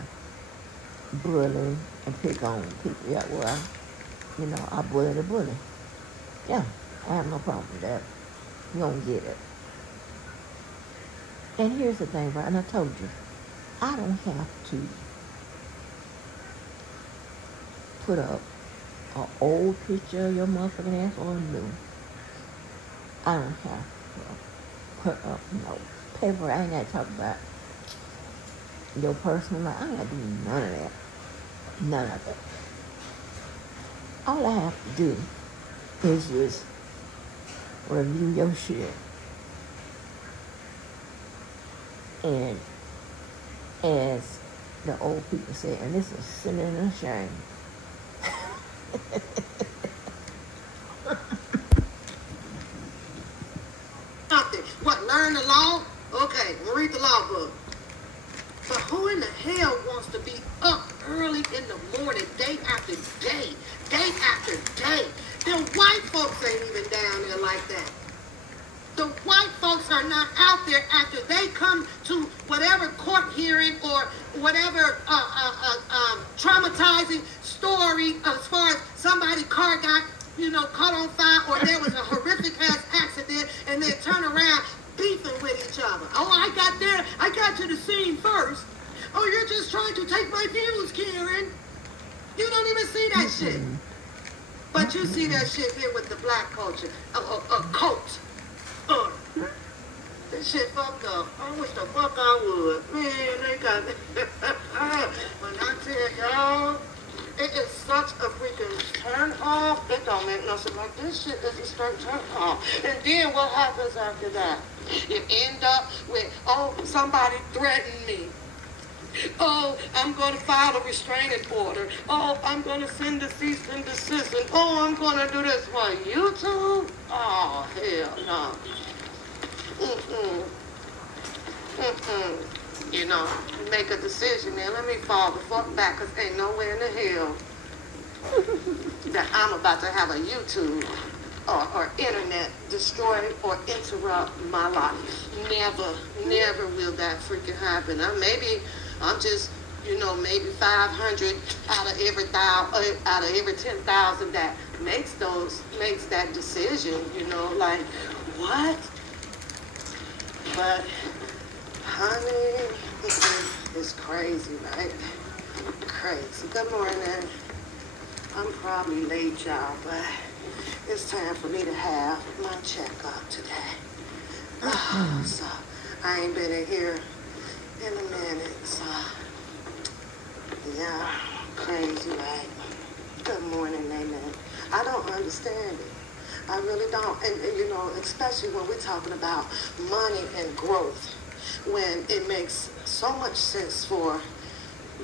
bully and pick on people. Yeah, well, you know, I bully the bully. Yeah, I have no problem with that. You don't get it. And here's the thing, right? And I told you, I don't have to put up an old picture of your motherfucking ass or a new. I don't have to put up no paper. I ain't got to talk about your personal life. I ain't got to do none of that. None of it. All I have to do is just review your shit. And as the old people say, and this is sin and a shame. What, learn the law? Okay, read the law book. But who in the hell wants to be up early in the morning, day after day, day after day? The white folks ain't even down there like that. The white folks are not out there after they come to whatever court hearing or whatever traumatizing story as far as somebody's car got, caught on fire, or there was a horrific ass accident, and they turn around beefing with each other. Oh, I got to the scene first. Oh, you're just trying to take my views, Karen. You don't even see that shit. But you see that shit here with the black culture. Cult. This shit fucked up. I wish the fuck I would. Man, they got me. When I tell y'all, it is such a freaking turn off. It don't make no sense. Like, this shit is a straight turn off. And then what happens after that? You end up with, oh, somebody threatened me. Oh, I'm going to file a restraining order. Oh, I'm going to send a cease and desist. And oh, I'm going to do this for YouTube. Oh, hell no. Make a decision, man. Let me fall the fuck back, because ain't nowhere in the hell that I'm about to have a YouTube or internet destroy or interrupt my life. Never will that freaking happen. I'm just, maybe 500 out of every 10,000 that makes that decision, like, what? But, honey, it's crazy, right? Crazy. Good morning. I'm probably late, y'all, but it's time for me to have my checkup today. So, I ain't been in here in a minute, so, yeah, crazy, right? Good morning, amen. I don't understand it. I really don't. And especially when we're talking about money and growth, when it makes so much sense for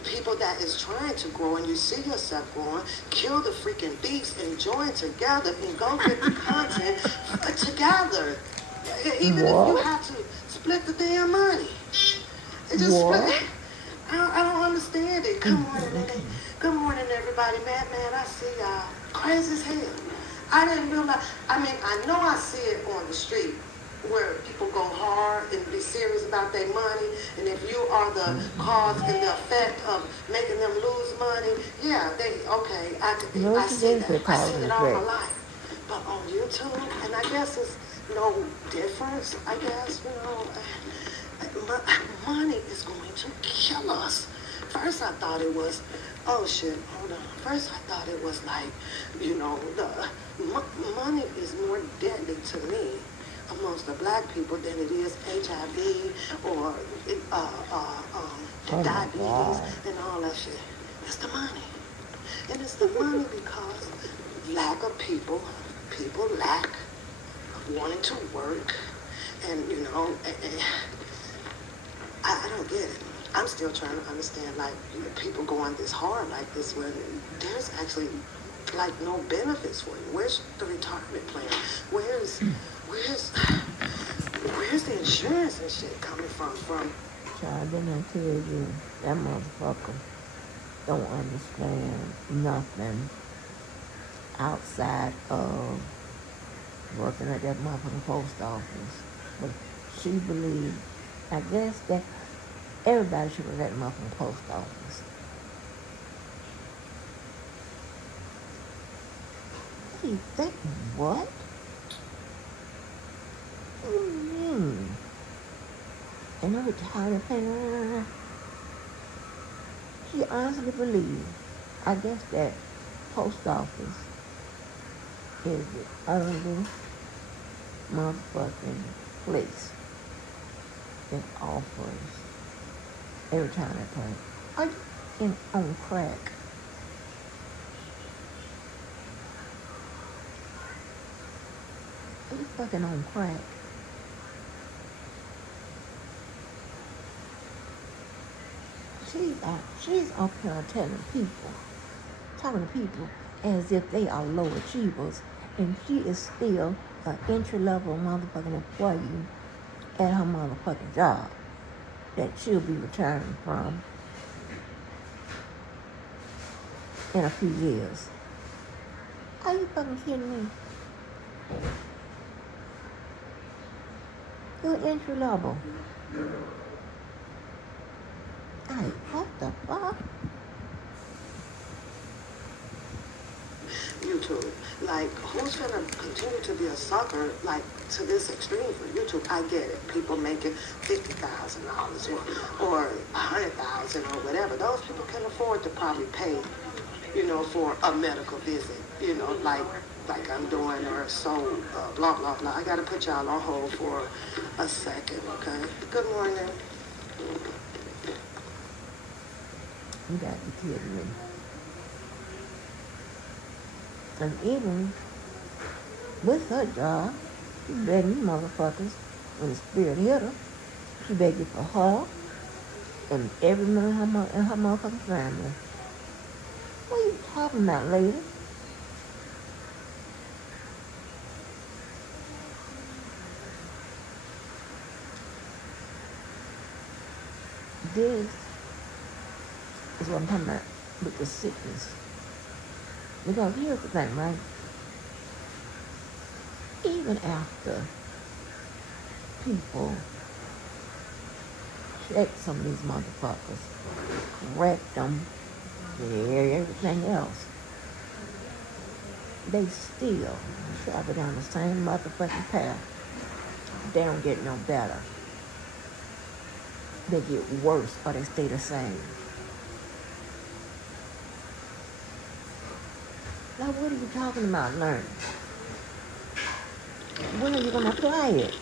people that is trying to grow, and you see yourself growing, kill the freaking beast and join together and go get the content together. Even if you have to split the damn money. It just split. I don't understand it. Good morning, everybody. Man, I see y'all. Crazy as hell. I didn't realize. I mean, I know I see it on the street where people go hard and be serious about their money, and if you are the cause and the effect of making them lose money, yeah, I see that. I seen it all my life. But on YouTube, and I guess it's no difference. I guess, money is going to kill us. First I thought it was, oh shit, hold on. First I thought it was like, the money is more deadly to me amongst the black people than it is HIV or diabetes and all that shit. It's the money. And it's the money because lack of people lack of wanting to work, and I don't get it. I'm still trying to understand, like, people going this hard like this when there's actually like no benefits for you. Where's the retirement plan? Where's the insurance and shit coming from? Child, didn't I tell you that motherfucker don't understand nothing outside of working at that motherfucking post office. But she believed, I guess, that everybody should work at the motherfucking post office. What do you think? What? What do you mean? And I'm retired paying. She honestly believed, I guess, that post office is the only motherfucking place that offers a retirement plan. Are you on crack? Are you fucking on crack? She's up here talking to people as if they are low achievers, and she is still an entry-level motherfucking employee at her motherfucking job that she'll be retiring from in a few years. Are you fucking kidding me? You're entry level. Hey, what the fuck? YouTube. Like, who's gonna continue to be a sucker, like, to this extreme for YouTube? I get it. People making $50,000 or $100,000 or whatever. Those people can afford to probably pay, for a medical visit, like I'm doing, or so, blah, blah, blah. I gotta put y'all on hold for a second, okay? Good morning. You gotta be kidding me. And even with her job, she begging you motherfuckers, when the spirit hit her, she begging for her and every member in her motherfucking family. What are you talking about, lady? This is what I'm talking about with the sickness. Because here's the thing, right? Even after people check some of these motherfuckers, correct them, and everything else, they still travel down the same motherfucking path. They don't get no better. They get worse or they stay the same. Now, what are you talking about learning? When are you going to apply it?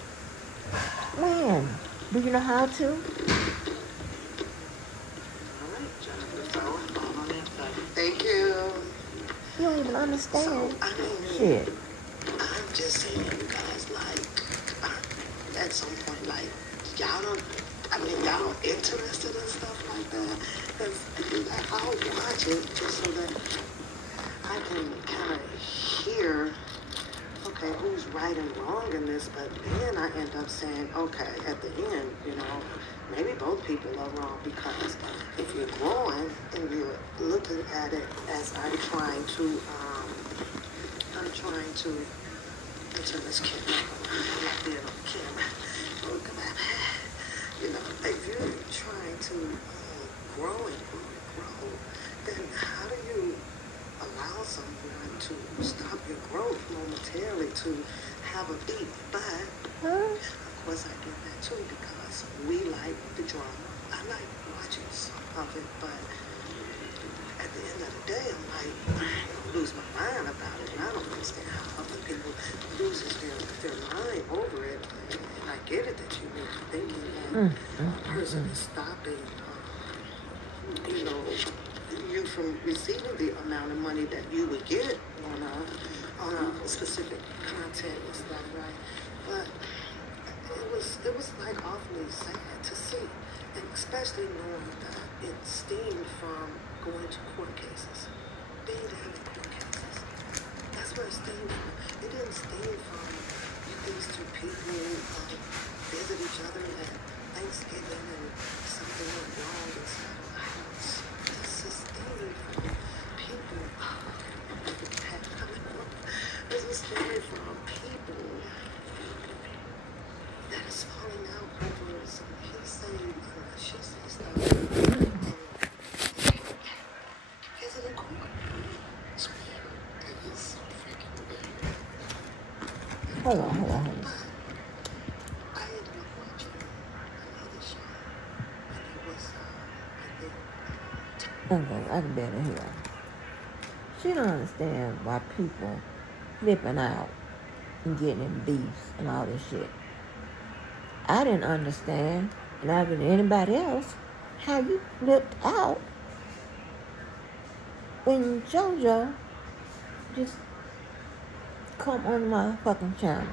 When? Do you know how to? Thank you. You don't even understand. So, shit. I'm just saying, you guys, like, at some point, like, y'all interested in stuff like that? Because I'll watch it just so that I can kind of hear, okay, who's right and wrong in this, but then I end up saying, okay, at the end, maybe both people are wrong, because if you're growing and you're looking at it as I'm trying into this camera. Not being on camera. Look at that. You know, if you're trying to grow and grow, then how do you allow someone to stop your growth momentarily to have a beat? But, of course, I get that too because we like the drama. I like watching some of it, but at the end of the day, I'm like, I lose my mind about it, and I don't understand how other people loses their mind over it. And I get it that you may be thinking that a person is stopping, you know, you from receiving the amount of money that you would get on a specific content and stuff, right? But it was like awfully sad to see, and especially knowing that it stemmed from going to court cases, being down in court cases. That's where it stemmed from. It didn't stem from these two people visit each other at Thanksgiving and something went wrong inside of the house. This is stemming from people. This is stemming from people that is falling out over some he say, she say stuff. Is it in court? It's weird. It is so freaking weird. Hold on. I ended up watching another show, and it was, Okay, I can better hear. She don't understand why people flipping out and getting in beefs and all this shit. I didn't understand, and I than anybody else, how you flipped out when JoJo just come on my fucking channel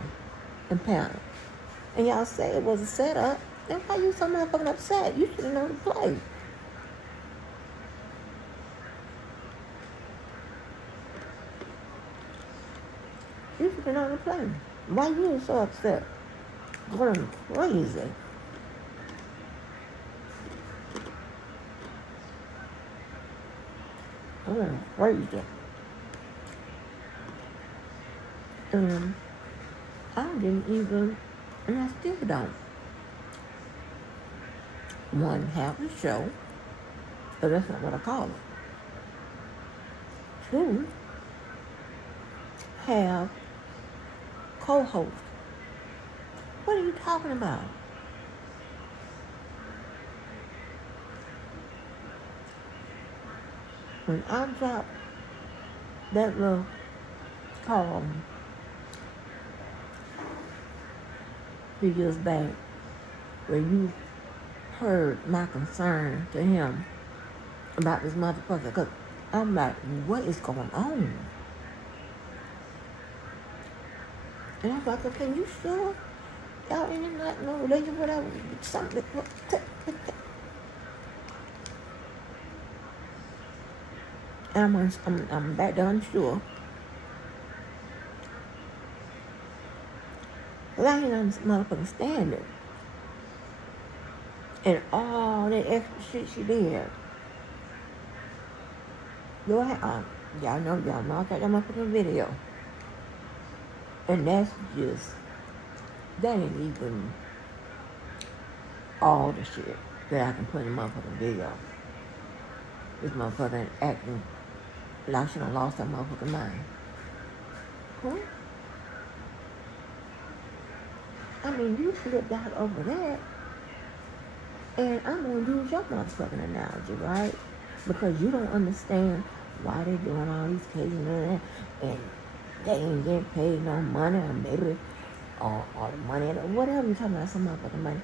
and panic. And y'all say it was a setup, then why you so motherfucking upset? You should have known to play. You should have known to play. Why you so upset? Going crazy. Going crazy. I didn't even, and I still don't. One, have a show, but that's not what I call it. Two, have co-host. What are you talking about? When I dropped that little call a few years back, where you heard my concern to him about this motherfucker, because I'm like, what is going on? And I was like, okay, you sure? Y'all ain't like no relationship, whatever, something. And I'm back to unsure. But I ain't motherfucking standard. And all that extra shit she did. Go ahead, y'all know I got that motherfucking video. And that's just, that ain't even all the shit that I can put in a motherfucking video. This motherfucker acting like she done lost her motherfucking mind. Huh? I mean, you flipped out over that, and I'm gonna use your motherfucking analogy, right? Because you don't understand why they doing all these cases and they ain't getting paid no money, or maybe or the money, or whatever you talking about, some motherfucking money.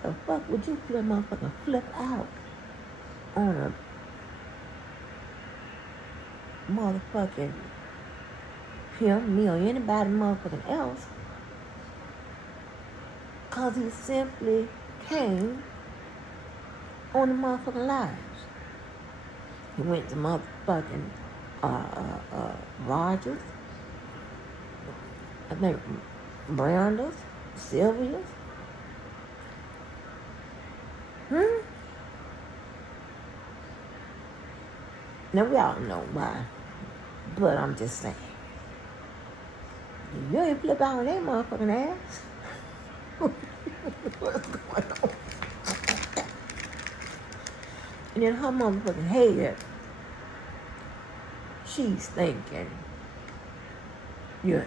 What the fuck would you flip out on a motherfucking him, me, or anybody motherfucking else? Cause he simply came on the motherfucking lives. He went to motherfucking Rogers, I think Branda's, Sylvia's. Now we all know why, but I'm just saying. You ain't flip out on that motherfucking ass. What's going on? And then her motherfucking head, she's thinking, you know,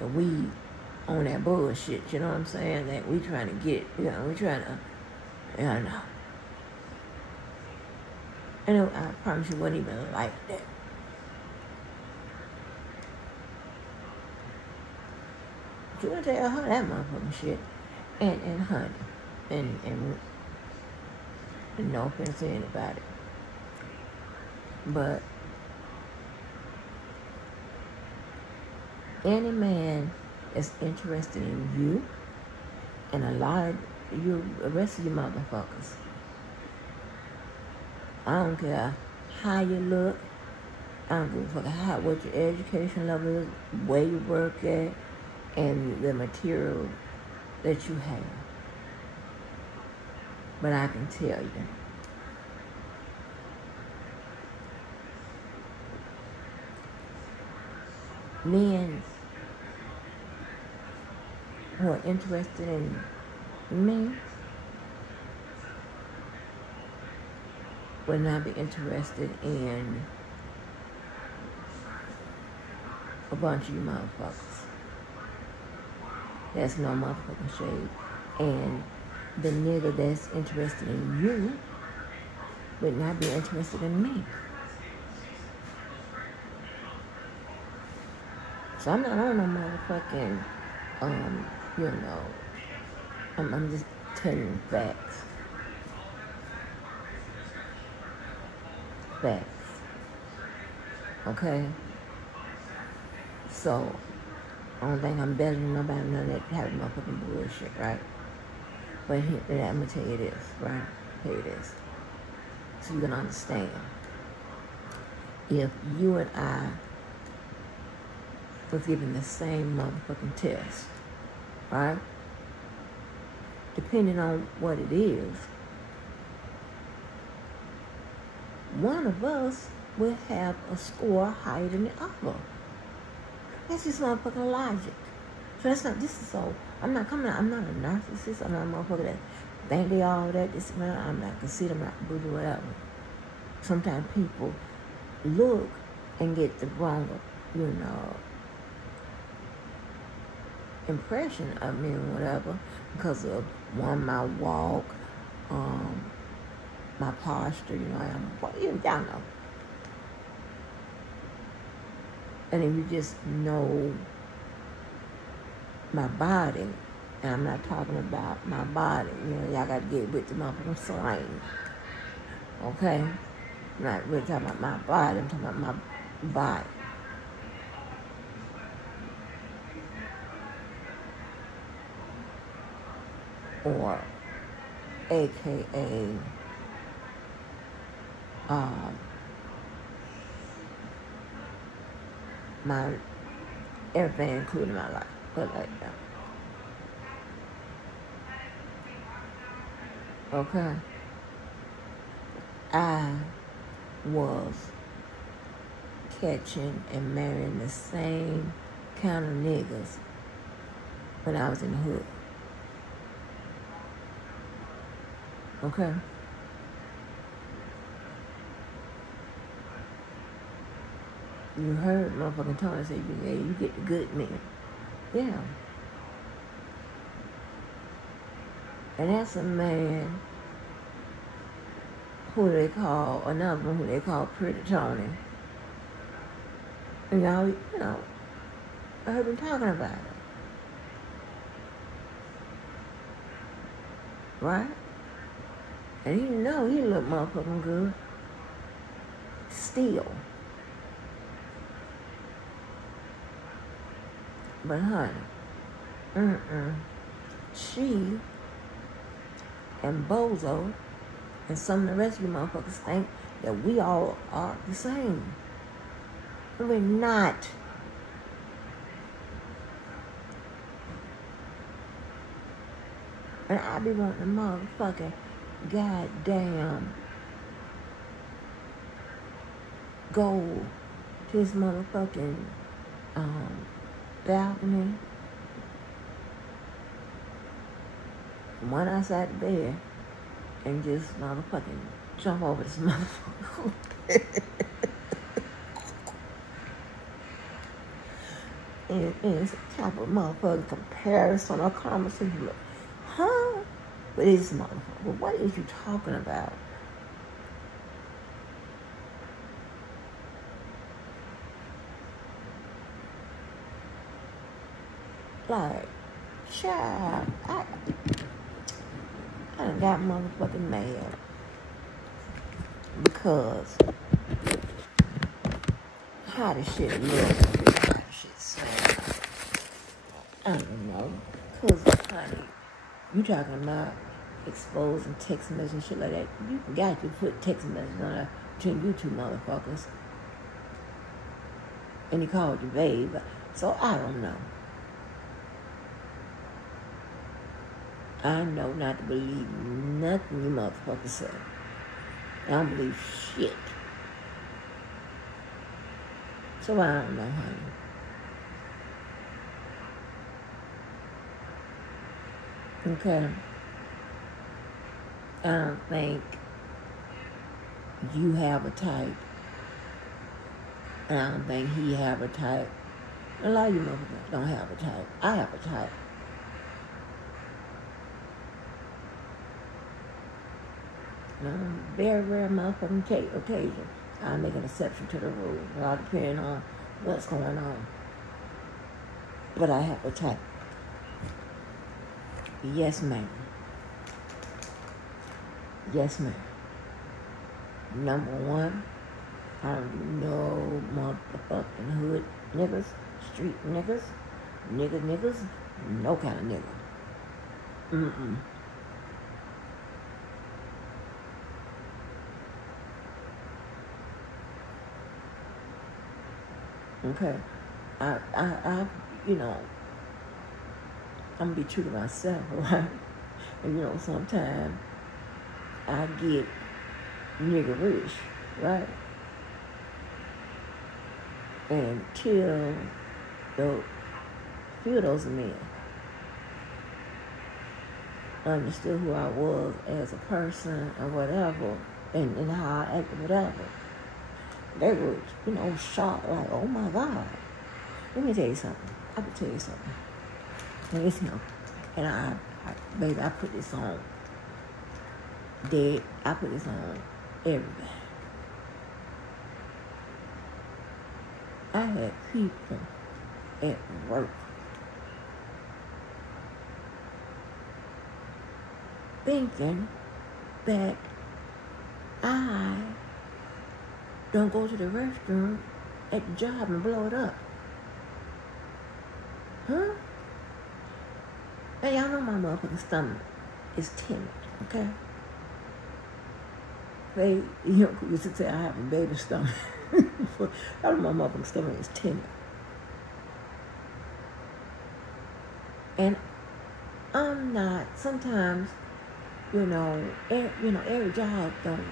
that we on that bullshit, you know what I'm saying? That we trying to get, you know, we trying to, you know. And I promise you, wasn't even like that. You want to tell her that motherfucking shit. And honey, and no offense to anybody, but any man that's interested in you and a lot of you, the rest of you motherfuckers, I don't care how you look, I don't give a fuck what your education level is, where you work at, and the material that you have. But I can tell you, men who are interested in me would not be interested in a bunch of you motherfuckers. That's no motherfucking shade. And the nigga that's interested in you would not be interested in me. So I'm not on no motherfucking, you know, I'm just telling you facts. Facts. Okay? So, I don't think I'm better than nobody, none of that having motherfucking bullshit, right? But here, I'm gonna tell you this, right? Here it is. So you can understand. If you and I was given the same motherfucking test, right? Depending on what it is, one of us will have a score higher than the other. That's just motherfucking logic. So that's not, this is so, I'm not a narcissist, I'm not a motherfucker that think they all that, this, man, I'm not conceited, I'm not bougie, whatever. Sometimes people look and get the wrong, you know, impression of me or whatever because of one, my walk, my posture, you know, y'all know. And if you just know my body, and I'm not talking about my body, you know, y'all got to get with the motherfucking slang, okay? I'm not really talking about my body, I'm talking about my body. Or AKA my everything including my life. Put it like that. Okay? I was catching and marrying the same kind of niggas when I was in the hood. Okay? You heard motherfucking Tony say, yeah, you get the good men. Yeah. And that's a man another one who they call Pretty Tony. And y'all, you know, I heard him talking about it. Right? And he know he look motherfucking good. Still. But honey, she and Bozo and some of the rest of you motherfuckers think that we all are the same. And we're not. And I be wanting to motherfucking goddamn go to his motherfucking balcony, went outside the bed, and just motherfucking jump over this motherfucker. and it's a type of motherfucking comparison or conversation. Like, huh? But it's motherfucker. What is you talking about? Like, child, I done got motherfucking mad because how the shit look, how the shit sound. I don't know. Cause honey, you talking about exposing text messages and shit like that. You got to put text messages on there between you two motherfuckers. And he called you babe. So I don't know. I know not to believe nothing you motherfuckers say. I don't believe shit. So I don't know, honey. Okay. I don't think you have a type. I don't think he have a type. A lot of you motherfuckers don't have a type. I have a type. Very rare motherfucking occasion, I make an exception to the rule. It all depending on what's going on. But I have a type. Yes, ma'am. Yes, ma'am. Number one, I don't do no motherfucking hood niggas, street niggas, niggas, no kind of nigga. Okay, I, you know, I'm gonna be true to myself, right? And you know, sometimes I get niggerish, right? And until the few of those men understood who I was as a person or whatever, and how I acted, whatever, they were, you know, shocked, like, oh my God. Let me tell you something. I can tell you something. And it's, you know, and baby, I put this on. Dead, I put this on everybody. I had people at work thinking that I don't go to the restroom at the job and blow it up. Huh? Hey, y'all know my motherfucking stomach is timid, okay? They, you know, used to say I have a baby stomach. Y'all know my motherfucking stomach is timid. And I'm not, sometimes, you know, every job don't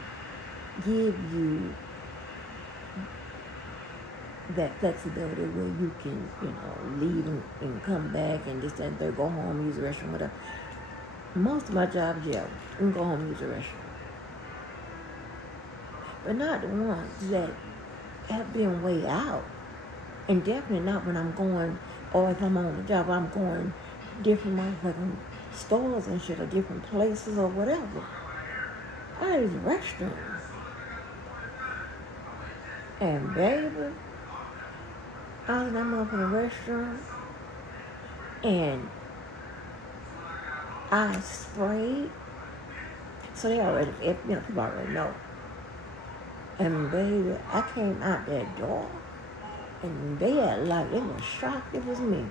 give you that flexibility where you can, you know, leave and come back and just and go home, use the restroom, whatever. Most of my jobs, yeah, you can go home and use the restroom. But not the ones that have been way out. And definitely not when I'm going, or if I'm on the job, I'm going different motherfucking stores and shit, or different places or whatever. I use the restroom. And baby, I was in that motherfucking restroom, and I sprayed. So they already, you know, people already know. And baby, I came out that door, and they had like, they were shocked it was me.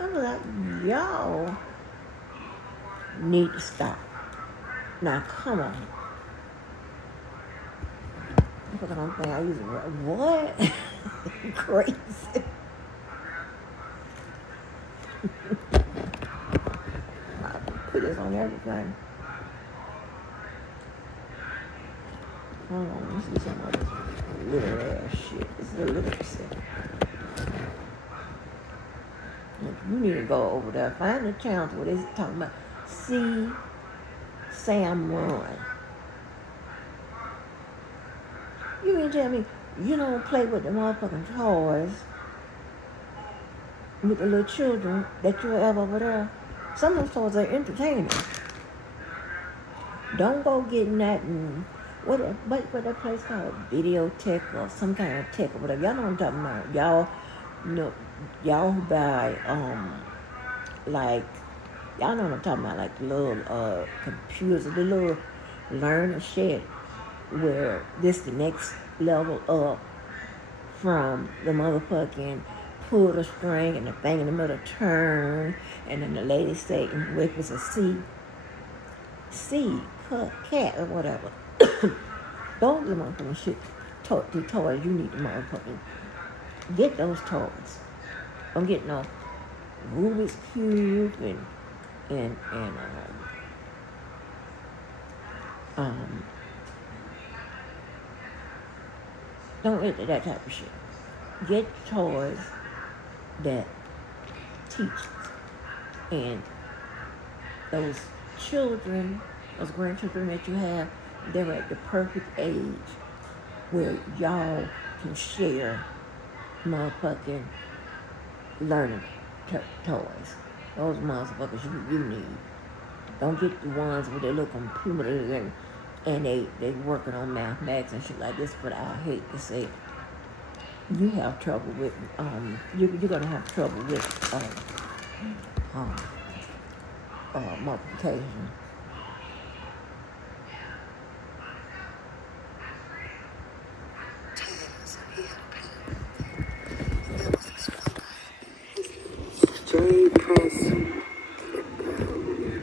I was like, y'all need to stop. Now come on. I don't think I use it. What? Crazy. I put this on everything. Hold on, let me see some of this little ass shit. This is a little shit. You need to go over there. Find the channel where they're talking about See Sam Run. You mean tell me you don't play with the motherfucking toys with the little children that you have over there? Some of those toys are entertaining. Don't go getting that and what that place called? Videotech or some kind of tech or whatever. Y'all know what I'm talking about. Y'all who buy like y'all know what I'm talking about, like the little computers, the little learner shit where this the next level up from the motherfucking pull the string and the thing in the middle turn and then the lady say if it's a C cat or whatever. Those are the motherfucking shit the toys you need to motherfucking get those toys. Don't get no Rubik's Cube and don't get that type of shit. Get toys that teach. And those children, those grandchildren that you have, they're at the perfect age where y'all can share motherfucking learning toys. Those motherfuckers you need. Don't get the ones with their little computers and they working on mathematics and shit like this, but I hate to say it. You have trouble with, you're gonna have trouble with multiplication.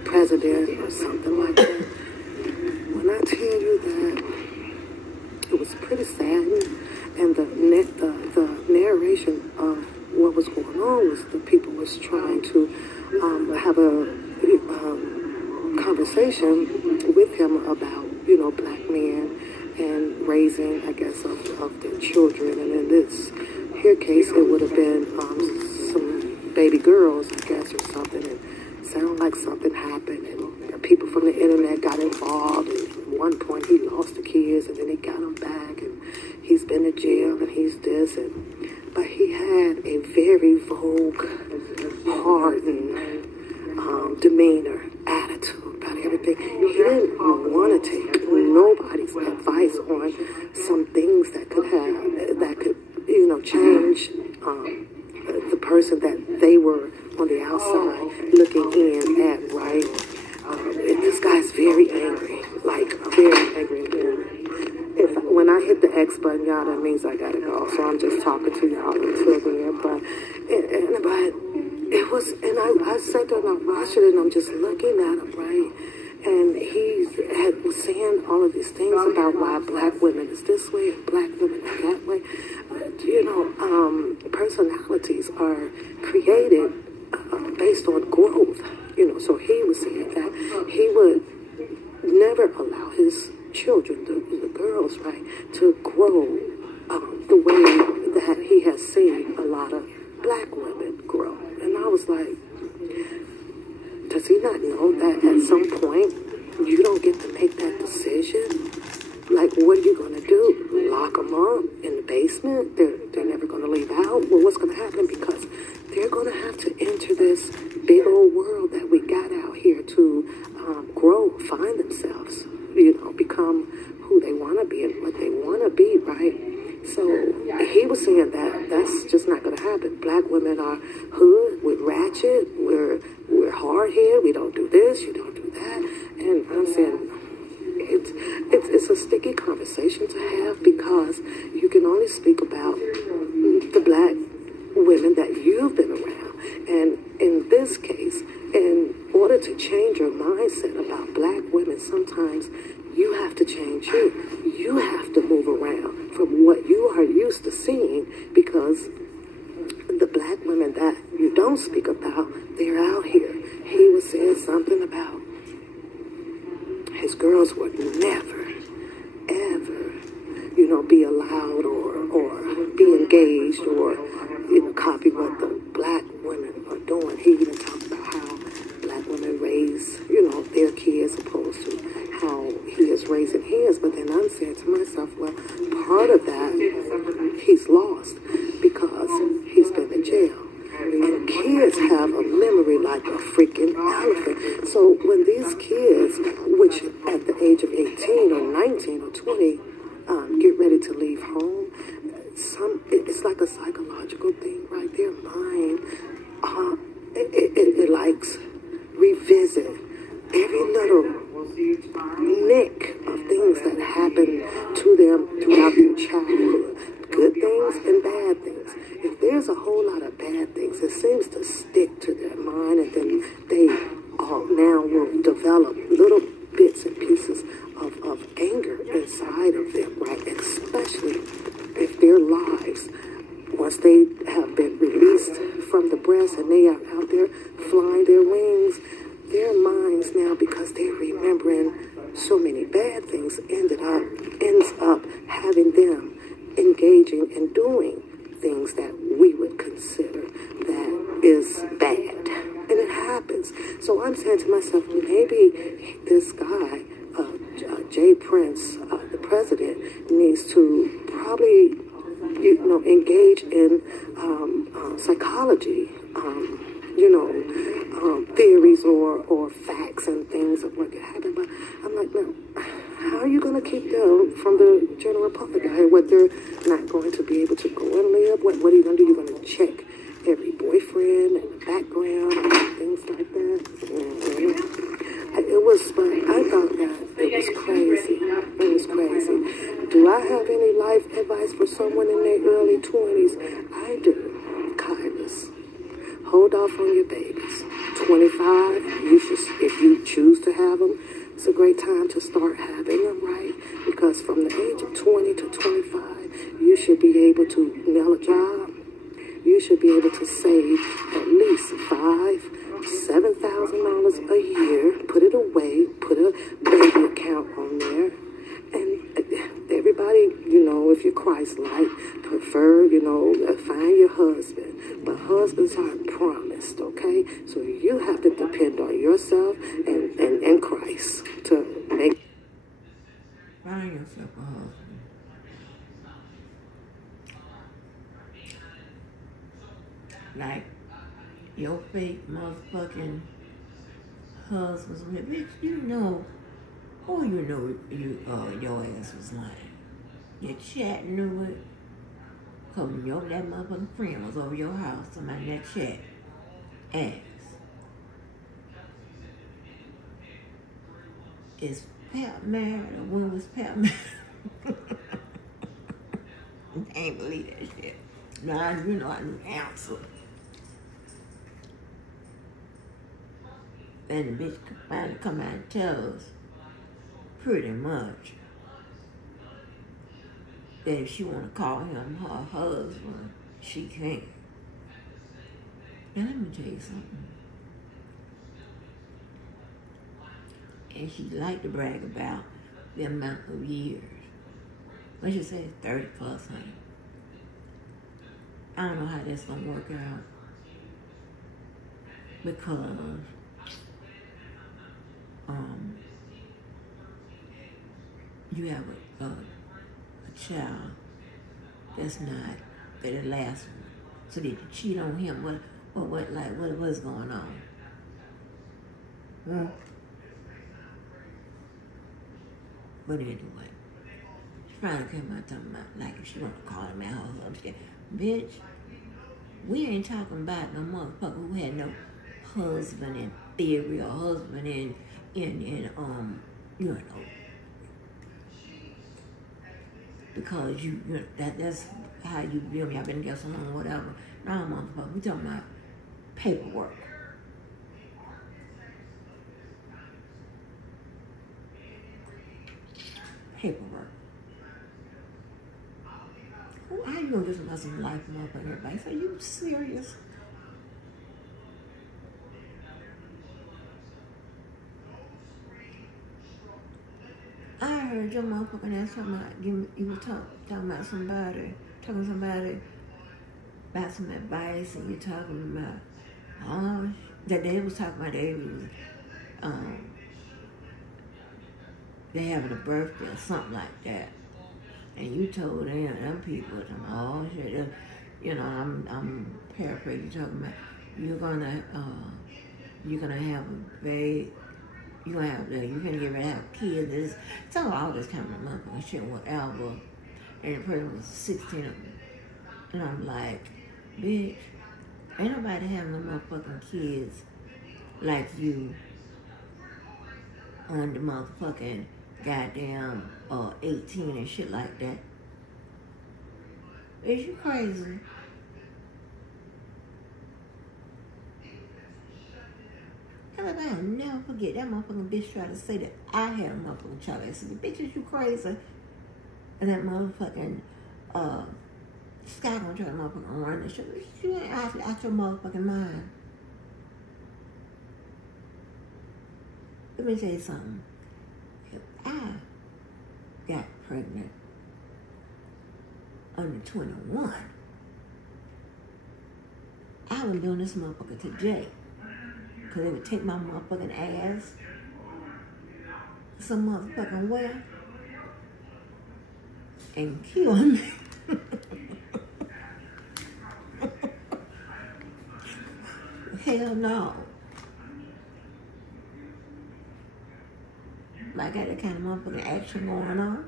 President or something like that. When I tell you that it was pretty sad, and the narration of what was going on was the people was trying to have a conversation with him about black men and raising, I guess, of their children, and in this here case it would have been some baby girls, I guess, or something. And sounded like something happened, and people from the internet got involved, and at one point he lost the kids, and then he got them back, and he's been in jail, and he's this, but he had a very vogue, hardened demeanor, attitude about everything. He didn't want to take nobody's advice on some things that could change the person that they were on the outside looking in at, right? This guy's very angry, like very angry. When I hit the X button, y'all, that means I gotta go. So I'm just talking to y'all until then. But it was, and I sat there and I watched it, and I'm just looking at him, right? And he was saying all of these things about why black women is this way and black women are that way. Personalities are created based on growth. So he was saying that he would never allow his children, the girls, right, to grow the way that he has seen a lot of black women grow. And I was like, does he not know that at some point you don't get to make that decision? Like, what are you going to do? Lock them up in the basement? They're never going to leave out? Well, what's going to happen? Because they're going to have to enter this big old world that we got out here to grow, find themselves, become who they want to be and what they want to be, right? So he was saying that that's just not going to happen. Black women are hood, we're ratchet, we're hard-headed, we don't do this, you don't do that. And I'm saying it's a sticky conversation to have, because you can only speak about the black women that you've been around. And in this case, in order to change your mindset about black women, sometimes you have to change you. You have to move around from what you are used to seeing, because the black women that you don't speak about, they're out here. He was saying something about his girls would never, ever, be allowed or be engaged or, copy what the black women are doing. He developing. So when these kids, which at the age of 18 or 19 or 20, get ready to leave home, it's like a psychological thing, right? Their mind, it likes revisit every little nick of things that happen to them throughout their childhood, good things and bad things. If there's a whole lot of bad things, it seems to stick to their mind, and then they now will develop little bits and pieces of anger inside of them, right? Especially if their lives, once they have been released from the breast and they are out there flying their wings, their minds now, because they're remembering so many bad things, ends up having them engaging and doing things that we would consider that is bad. And it happens. So I'm saying to myself, maybe this guy, Jay Prince, the president, needs to probably, engage in psychology, theories or facts and things of what could happen. But I'm like, no, how are you going to keep them from the general public? What they're not going to be able to go and live? What are you going to do? You're going to check every boyfriend and the background and things like that. I thought that it was crazy. It was crazy. Do I have any life advice for someone in their early 20s? I do. Kindness. Hold off on your babies. 25, if you choose to have them, it's a great time to start having them, right? Because from the age of 20 to 25, you should be able to nail a job. You should be able to save at least $7,000 a year, put it away, put a baby account on there. And everybody, if you're Christ-like, prefer, find your husband. But husbands aren't promised, okay? So you have to depend on yourself and Christ to make. Find yourself a husband. Like your fake motherfucking husband's with, bitch, your ass was lying. Your chat knew it. Cause that motherfucking friend was over your house, somebody in that chat ass. Is Pat married, or when was Pat married? I can't believe that shit. Now, I knew the answer. And the bitch could finally come out and tell us, pretty much, that if she want to call him her husband, she can. Now, let me tell you something. And she liked to brag about the amount of years. Let's just say 30 plus, honey. I don't know how that's going to work out. Because you have a child that's not, that it lasts. So did you cheat on him? What's going on? But anyway, she finally came out talking about, like, if she want to call him out or something. Bitch, we ain't talking about no motherfucker who had no husband in theory or husband in because that's how you feel me. I've been together so long or whatever. No, motherfucker, we talking about paperwork. Paperwork. How you gonna do some about some life motherfucker advice? Are you serious? I heard your motherfucking ass talking about you were talking about somebody, talking to somebody about some advice, and you talking about that they was talking about they having a birthday or something like that, and you told them people, oh shit, I'm paraphrasing, talking about you're gonna you're gonna have a baby. You're gonna get ready to have kids. It's some all this kind of motherfucking shit, whatever. And the person was 16, and I'm like, bitch, ain't nobody having no motherfucking kids like you on the motherfucking goddamn 18 and shit like that. Is you crazy? I'll never forget that motherfucking bitch tried to say that I had a motherfucking child. I said, bitch, is you crazy? And that motherfucking Sky gonna try to motherfucking run this shit. You ain't out your motherfucking mind. Let me tell you something. If I got pregnant under 21, I would be on this motherfucker today. Because they would take my motherfucking ass some motherfucking where and kill me. Hell no. I got that kind of motherfucking action going on.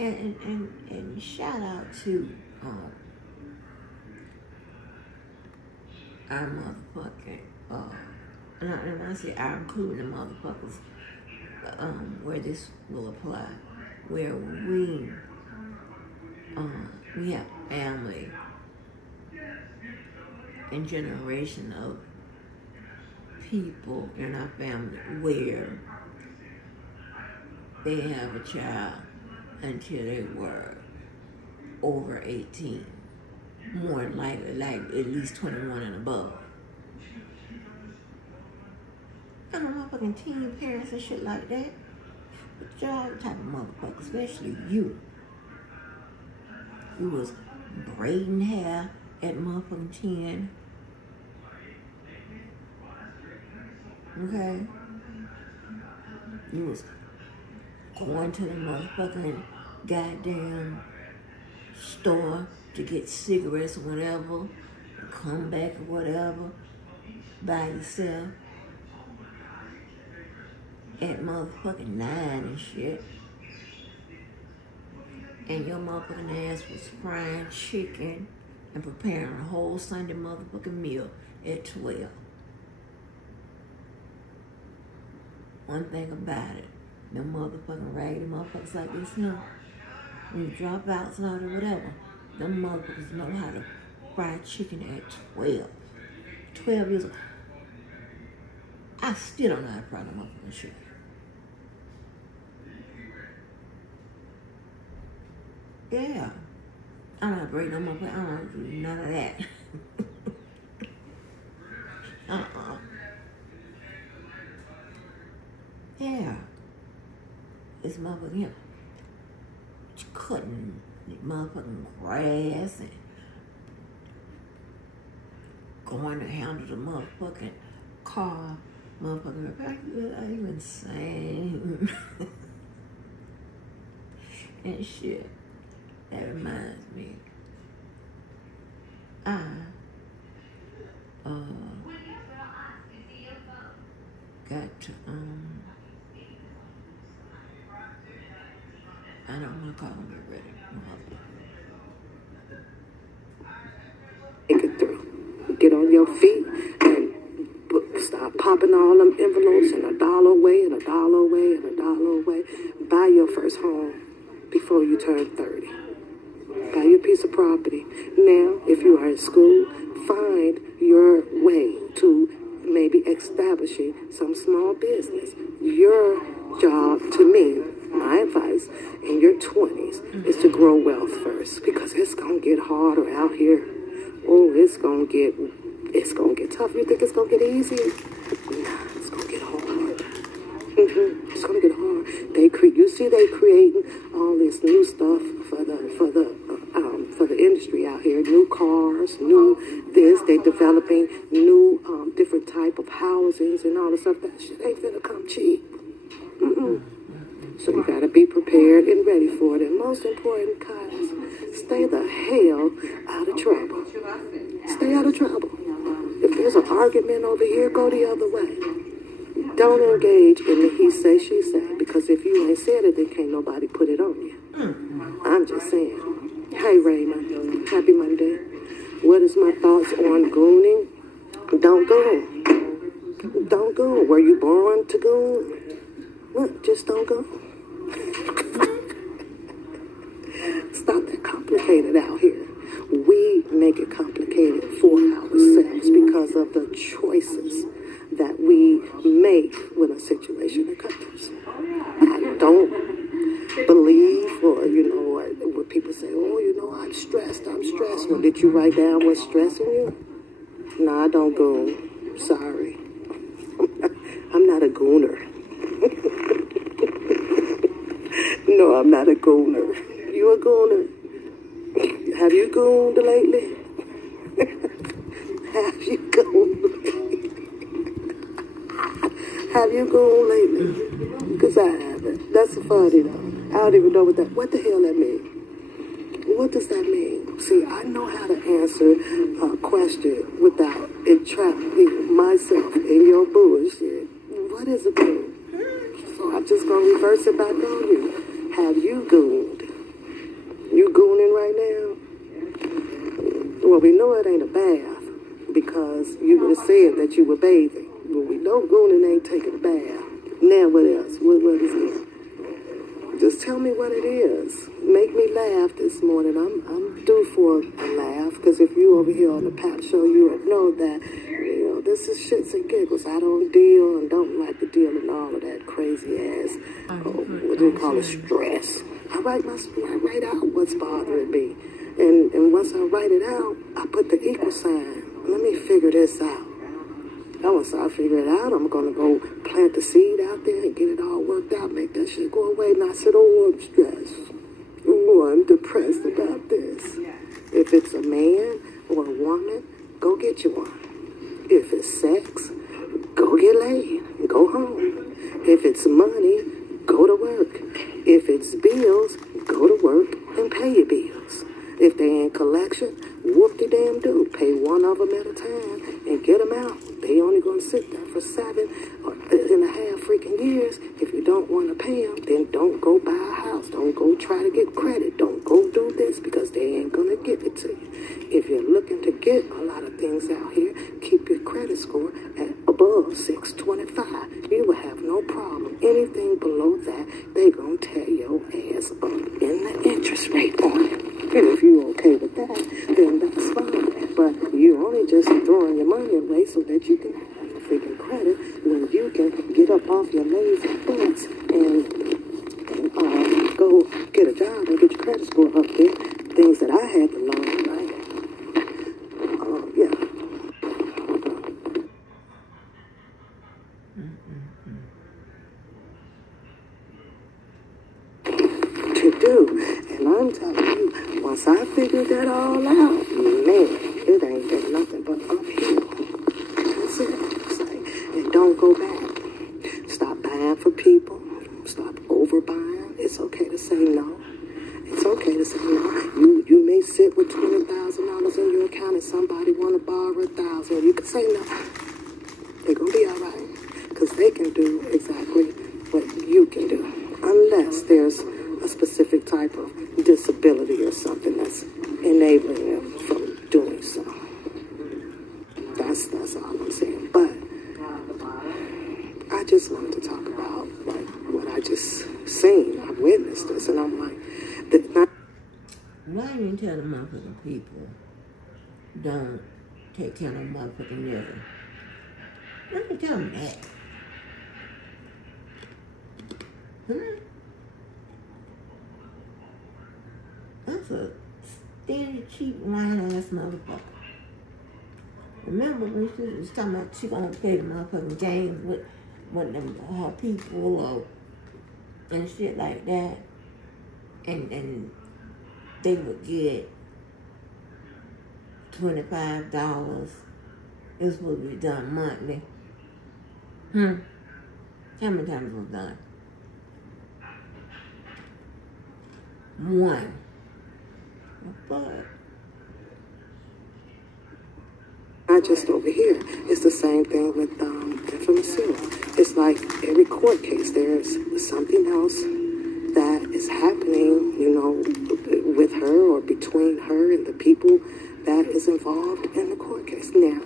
And shout out to our motherfucking and I say I include the motherfuckers where this will apply, where we have family and generation of people in our family where they have a child until they were over 18. More than likely, like at least 21 and above. I don't know, motherfucking teen parents and shit like that. But y'all the type of motherfucker, especially you. You was braiding hair at motherfucking 10. Okay? You was going to the motherfucking goddamn store to get cigarettes or whatever, come back or whatever, by yourself at motherfucking 9 and shit. And your motherfucking ass was frying chicken and preparing a whole Sunday motherfucking meal at 12. One thing about it, them motherfucking raggedy motherfuckers like this now, when you drop out and all that whatever, them motherfuckers know how to fry chicken at 12. 12 years old. I still don't know how to fry no motherfucking chicken. Yeah. I don't know how to break no motherfucking, I don't know how to do none of that. Yeah. This motherfucking here cutting motherfucking grass and going to handle the motherfucking car. Motherfucking, are you insane? And shit. That reminds me. I got to I don't want to call them ready. Think it through. Get on your feet and start popping all them envelopes and $1 away and $1 away and $1 away. Buy your first home before you turn 30. Buy your piece of property. Now, if you are in school, find your way to maybe establishing some small business. Your job, to me, my advice, in your 20s is to grow wealth first, because it's going to get harder out here. Oh, it's going to get tough. You think it's going to get easy? Nah, it's going to get hard. It's going to get hard. You see they creating all this new stuff for the industry out here. New cars, new this. They developing new different type of housings and all this stuff. That shit ain't finna come cheap. So you gotta be prepared. prepared and ready for it. And most important, guys, stay the hell out of trouble. Stay out of trouble. If there's an argument over here, go the other way. Don't engage in the he say, she say, because if you ain't said it, then can't nobody put it on you. I'm just saying. Hey, Raymond, happy Monday. What is my thoughts on gooning? Don't goon. Don't goon. Were you born to goon? Look, just don't go. Stop that complicated out here. We make it complicated for ourselves because of the choices that we make when a situation occurs. I don't believe, or when people say, oh, I'm stressed. Well, did you write down what's stressing you? No, I don't goon. Sorry. I'm not a gooner. No, I'm not a gooner. You a gooner? Have you gooned lately? Have you gooned lately? Have you gooned lately? Because I haven't. That's funny though. I don't even know what the hell that means. What does that mean? See, I know how to answer a question without entrapping myself in your bullshit. What is a goon? So I'm just going to reverse it back on you. Have you gooned? You gooning right now? Well, we know it ain't a bath because you would have said that you were bathing. Well, we know gooning ain't taking a bath. Now what else? What is it? Just tell me what it is. Make me laugh this morning. I'm due for a laugh because if you over here on the Pap Show, you would know that, this is shits and giggles. I don't deal and don't like to deal in all of that crazy ass, what do you call it, stress. I write out what's bothering me. And once I write it out, I put the equal sign. Let me figure this out. And once I figure it out, I'm going to go plant the seed out there and get it all worked out, make that shit go away. And I said, oh, I'm stressed. Oh, I'm depressed about this. If it's a man or a woman, go get you one. If it's sex, go get laid and go home. If it's money, go to work. If it's bills, go to work and pay your bills. If they ain't collection, whoop-de-damn-do. Pay one of them at a time and get them out. They only going to sit there for 7.5 freaking years. If you don't want to pay them, then don't go buy a house. Don't go try to get credit. Don't go do this because they ain't going to give it to you. If you're looking to get a lot of things out here, keep your credit score at above 625. You will have no problem. Anything below that, they going to tear your ass up in the interest rate on it. And if you're okay with that, then that's fine. But you're only just throwing your money away so that you can have freaking credit when you can get up off your lazy butts and go get a job and get your credit score up there. Things that I had to learn, right? Yeah. To do. And I'm telling you, once I figured that all out, man, it ain't been nothing but uphill. That's it. It's like, and don't go back. Stop buying for people. Stop overbuying. It's okay to say no. It's okay to say no. You may sit with $20,000 in your account and somebody want to borrow $1,000. You can say no. They're going to be all right. Because they can do exactly what you can do. Unless there's a specific type of disability or something that's enabling them from doing so. That's all I'm saying. But I just wanted to talk about what I just seen. I witnessed this, and I'm like, why you tell the motherfucking people don't take care of no motherfucking nigga? Let me tell them that. That's a stingy, cheap, lying-ass motherfucker. Remember when she was talking about she gonna play the motherfucking games with her people and shit like that, and they would get $25. It was supposed to be done monthly. How many times it was done? one. But not just over here. It's the same thing with Infamous Silk. It's like every court case, there's something else that is happening, you know, with her or between her and the people that is involved in the court case. Now,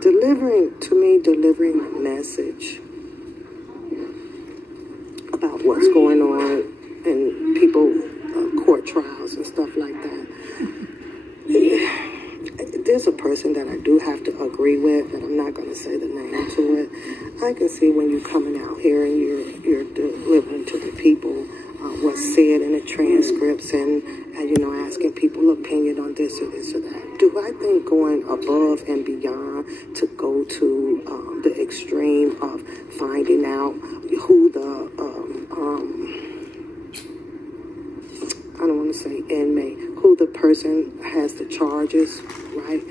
delivering a message about what's going on in people, court trials and stuff like that. There's a person that I do have to agree with, and I'm not going to say the name to it. I can see when you're coming out here and you're delivering to the people what's said in the transcripts and you know, asking people opinion on this or this or that. Do I think going above and beyond to go to the extreme of finding out who the I don't want to say inmate, who the person has the charges, right?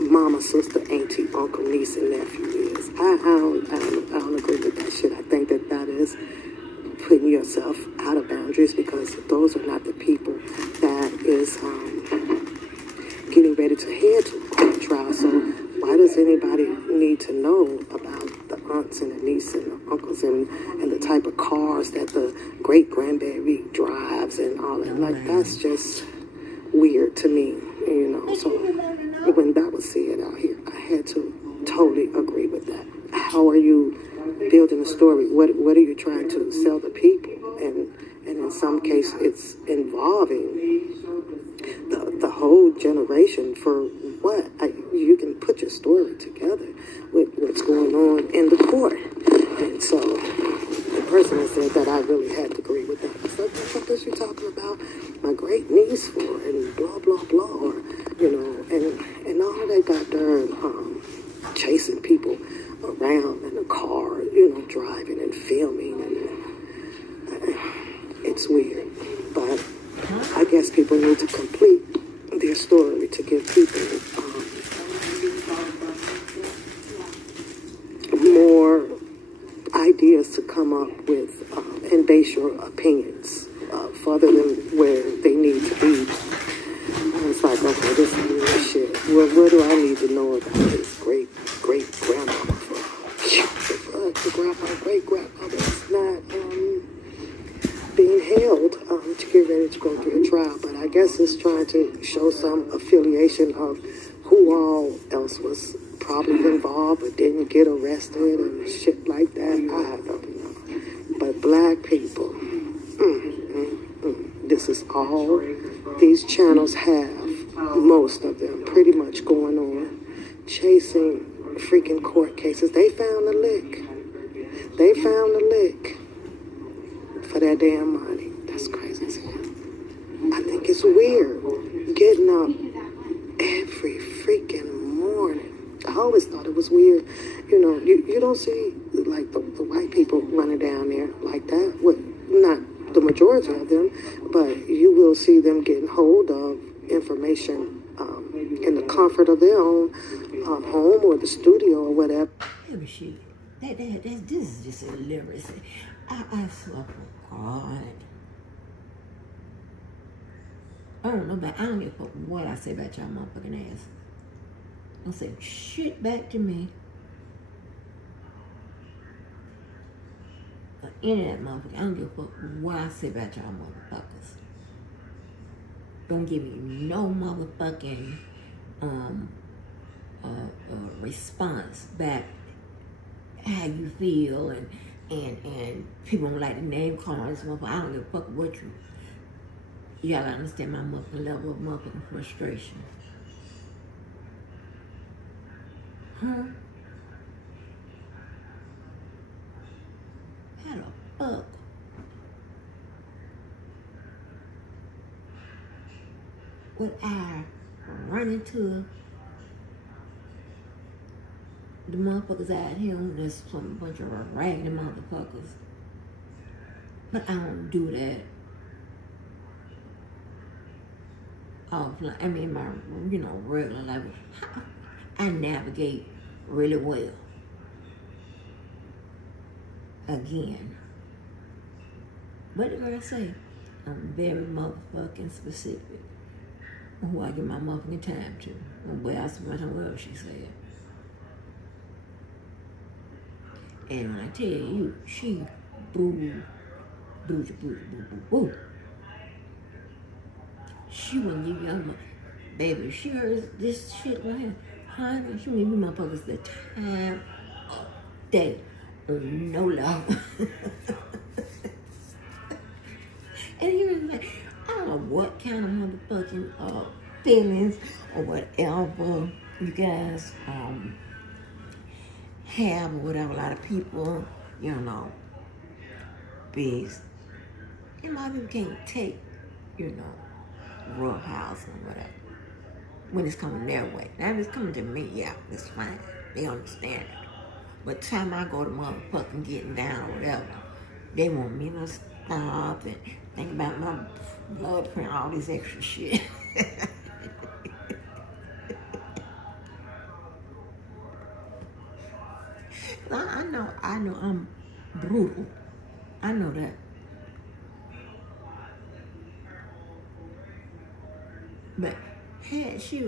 Mama, sister, auntie, uncle, niece, and nephew is. I don't agree with that shit. I think that is putting yourself out of boundaries, because those are not the people that is getting ready to head to a court trial. So why does anybody need to know about the aunts and the nieces and the uncles and the type of cars that the great-grandbaby drives and all that? Like, that's just weird to me, you know. So when that was said out here, I had to totally agree with that. How are you building a story? What are you trying to sell the people? And in some case, it's involving the whole generation. For what? You can put your story together with what's going on in the court. And so the person that said that, I really had to agree with that. It's like, what the fuck is you talking about my great niece for? And blah, blah, blah. Or, you know, and all of that goddamn chasing people around in a car, you know, driving and filming, and it's weird. But I guess people need to complete their story to give people more ideas to come up with and base your opinions further than where they need to be. It's like, okay, this is real shit. What do I need to know about this great-grandmama? The grandma, great-grandmother is not being held to get ready to go through a trial. But I guess it's trying to show some affiliation of who all else was probably involved but didn't get arrested and shit like that. I don't know. But black people, this is all these channels have, most of them pretty much going on, chasing freaking court cases. They found the lick. They found the lick for that damn money. That's crazy as hell. I think it's weird getting up every freaking morning. I always thought it was weird. You know, you don't see like the white people running down there like that. With not the majority of them, but you will see them getting hold of information in the comfort of their own home or the studio or whatever. this is just illiteracy. I swear for God. I don't know, but I don't give a fuck what I say about y'all motherfucking ass. Don't say shit back to me. Or any of that motherfucker. I don't give a fuck what I say about y'all motherfuckers. Don't give me no motherfucking response back how you feel, and people don't like to name call this motherfucker. I don't give a fuck what you gotta understand my motherfucking level of motherfucking frustration. Huh? How the fuck? Would I run into the motherfuckers out here on this some bunch of raggedy motherfuckers? But I don't do that. Offline, I mean, my, you know, regular life. I navigate really well. again. What did I say? I'm very motherfucking specific on who I give my motherfucking time to. And where I spend my time, whatever she said. And when I tell you, she boo. She wouldn't give you baby, if she heard this shit right here, honey, she wouldn't give you motherfuckers the time of day. No love. And he was like, I don't know what kind of motherfucking feelings or whatever you guys have or whatever. A lot of people, you know, because a lot of people can't take, you know, rough house and whatever when it's coming their way. Now if it's coming to me, yeah, it's fine. They understand it. But time I go to motherfucking getting down or whatever, they want me to stop and think about my blood print, all this extra shit. I know I'm brutal. I know that. But had she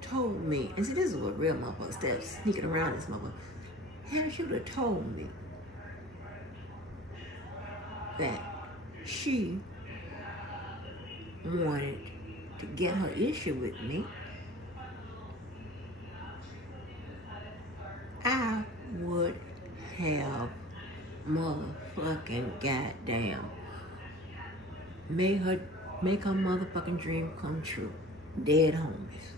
told me, and see, this is what real motherfuckers step sneaking around this motherfucker. Had she would have told me that she wanted to get her issue with me, I would have motherfucking goddamn make her motherfucking dream come true. Dead homies.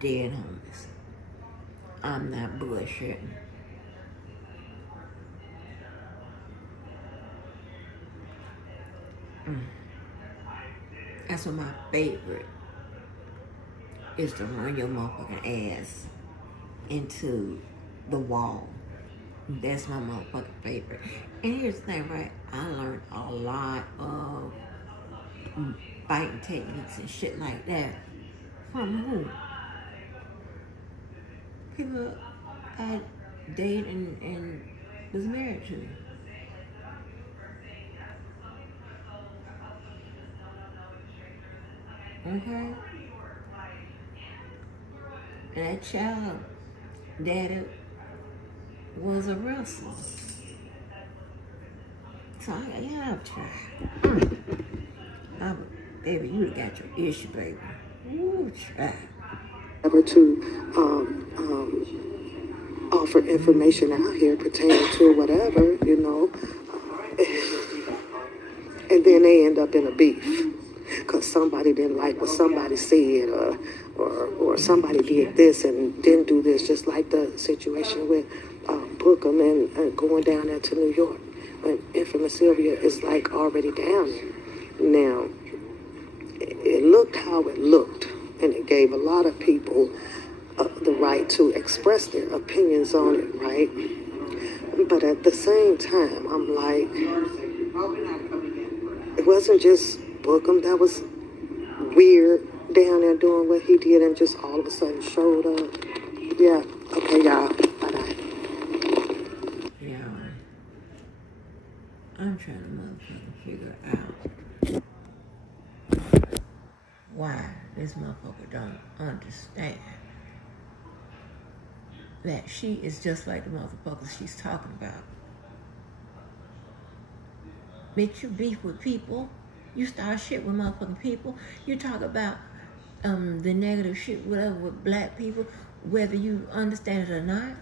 Dead homies. I'm not bullshitting. That's what my favorite is, to run your motherfucking ass into the wall. That's my motherfucking favorite. And here's the thing, right? I learned a lot of fighting techniques and shit like that from who? People I dated and was married to. Okay? And that child daddy was a wrestler. So I've tried. Baby, you got your issue, baby. Ooh, child. Ever to offer information out here pertaining to whatever, you know, and then they end up in a beef because somebody didn't like what somebody said, or somebody did this and didn't do this, just like the situation with Bookham and going down there to New York when Infamous Sylvia is like already down there. Now, it looked how it looked, and it gave a lot of people the right to express their opinions on it, right? But at the same time, I'm like, it wasn't just Bookham that was weird down there doing what he did and just all of a sudden showed up. Yeah, okay, y'all. Bye-bye. Yeah. I'm trying to motherfucking figure out why this motherfucker don't understand that she is just like the motherfuckers she's talking about. Bitch, you beef with people. You start shit with motherfucking people. You talk about the negative shit, whatever, with black people, whether you understand it or not.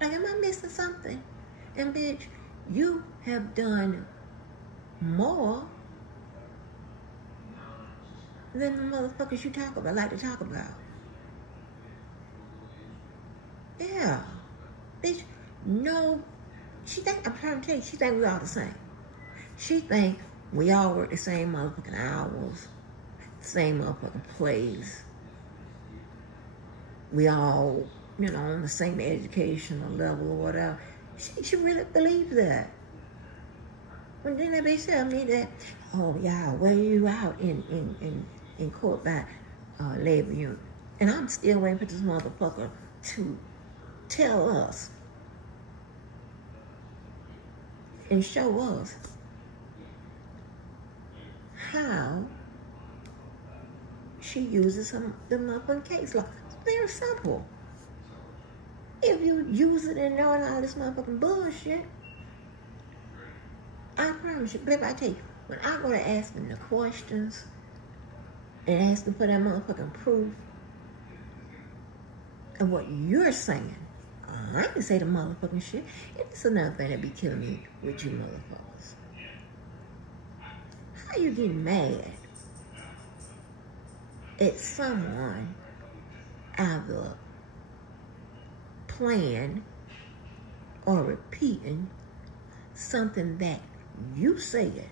Like, am I missing something? And bitch, you have done more than the motherfuckers you like to talk about. Yeah. Bitch, no. I'm trying to tell you, she think we all the same. She think we all work the same motherfucking hours, same motherfucking place. We all, you know, on the same educational level or whatever. She really believes that. When then they tell me that, oh yeah, where you out in court by labor unit. And I'm still waiting for this motherfucker to tell us and show us how she uses the motherfucking case law. It's very simple. If you use it and knowing all this motherfucking bullshit, I promise you, baby, I tell you, when I go to ask them the questions and ask them for that motherfucking proof of what you're saying, I can say the motherfucking shit. It's another thing that be killing me with you motherfuckers. How you get mad at someone either playing or repeating something that you said?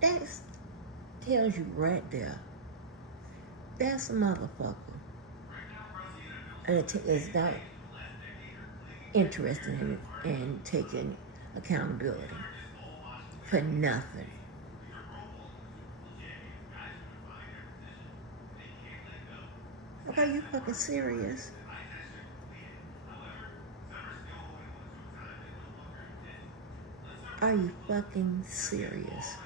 That tells you right there, that's a motherfucker. And it's not interested in taking accountability for nothing. Like, are you fucking serious? Are you fucking serious?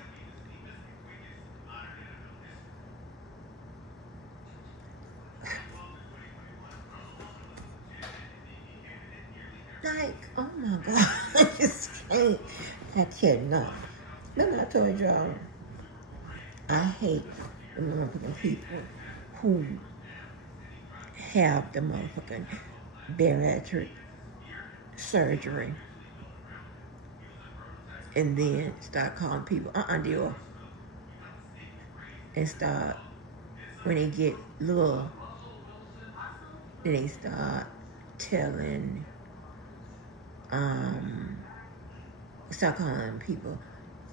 Like, oh my God, I just can't. I cannot. Remember I told y'all, I hate the motherfucking people who have the motherfucking bariatric surgery and then start calling people, deal. And start, when they get little, then they start telling, start calling people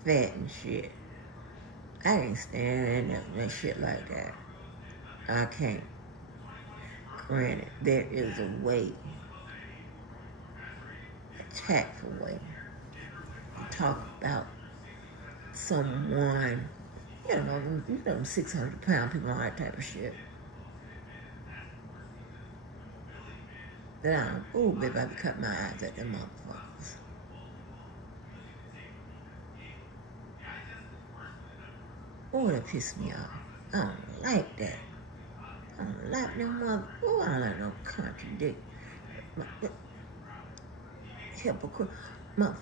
fat and shit. I ain't standing that shit like that. I can't. Granted, there is a way, a tactful way, to talk about someone, you know, 600-pound people, all that type of shit. Then oh, baby, I be cutting my eyes at them motherfuckers. Oh, that pissed me off. I don't like that. I don't like them mother. Oh, I don't like no contradict. Hypocrite. Motherfucker.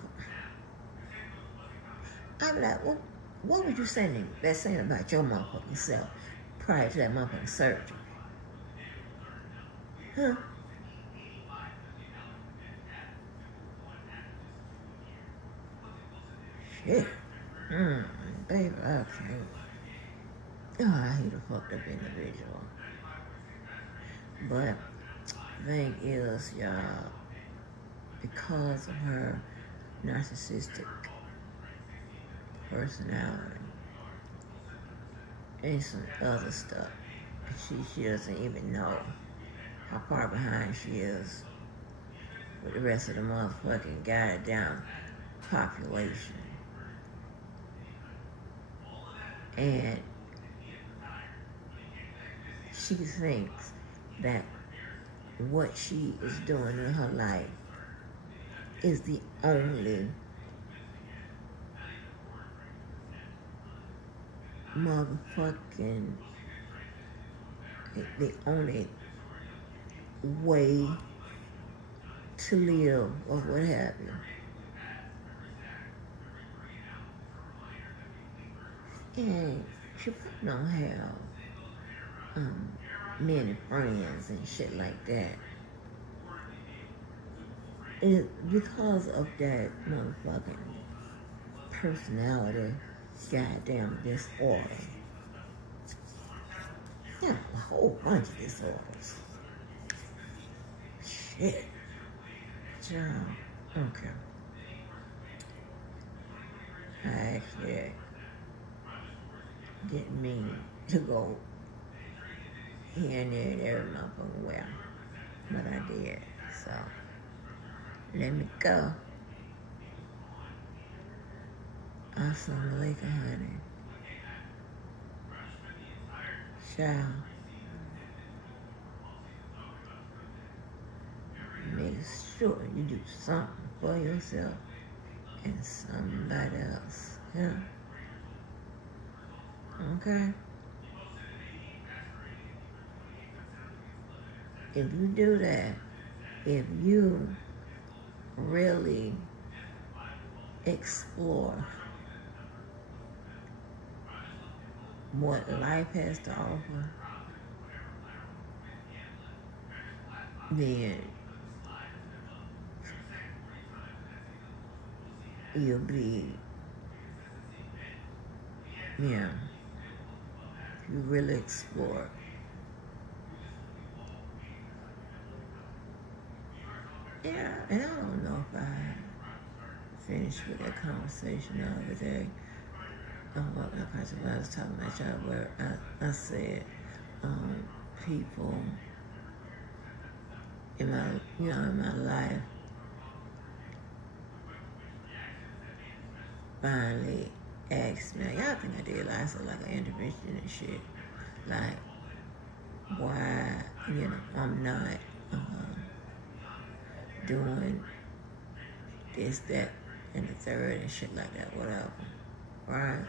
I be like, what would you say that saying about your motherfucking self prior to that motherfucking surgery? Huh? Shit. Baby, I can't. Oh, I hate a fucked up individual. But the thing is, y'all, because of her narcissistic personality and some other stuff, she doesn't even know how far behind she is with the rest of the motherfucking goddamn population. And she thinks that what she is doing in her life is the only motherfucking, the only way to live or what have you. And she probably don't have many friends and shit like that. It's because of that motherfucking personality goddamn disorder. Yeah, a whole bunch of disorders. Shit. Child. Okay. I actually didn't mean to go here and there and every motherfucking where, but I did. So, let me go. Assalamu alaikum, honey. Child, make sure you do something for yourself and somebody else. Yeah. Okay? If you do that, if you really explore what life has to offer, then you'll be, yeah, you really explore. Yeah, and I don't know if I finished with that conversation the other day. What I was talking about y'all, where I said people in my life finally asked me, y'all think I did like an intervention and shit, like why I'm not doing this, that, and the third and shit like that, whatever, right?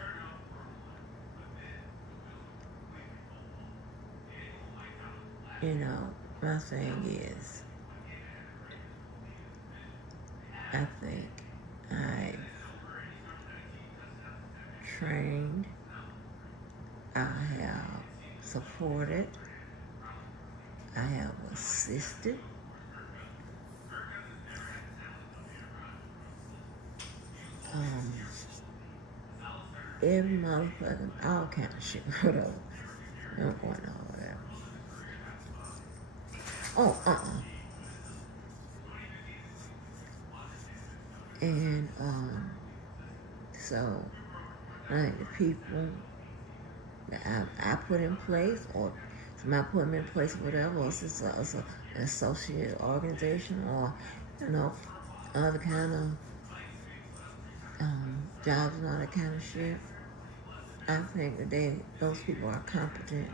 My thing is, I think I've trained, I have supported, I have assisted, every motherfucking, all kind of shit, whatever. No point in all that. And, so, like the people that I put in place, or somebody put them in place, or whatever, or it's an associate organization, or, other kind of jobs and all that kind of shit. I think that those people are competent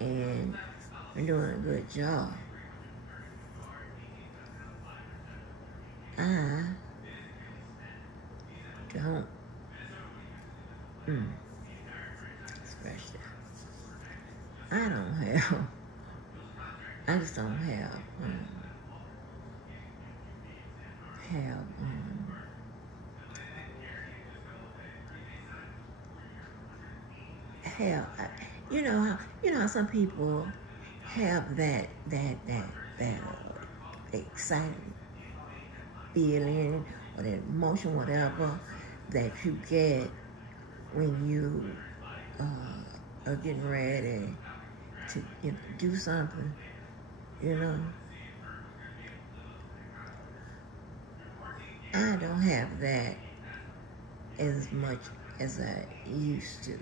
and are doing a good job. I don't, especially, I just don't have how some people have that exciting feeling or that emotion, whatever, that you get when you are getting ready to do something, I don't have that as much as I used to.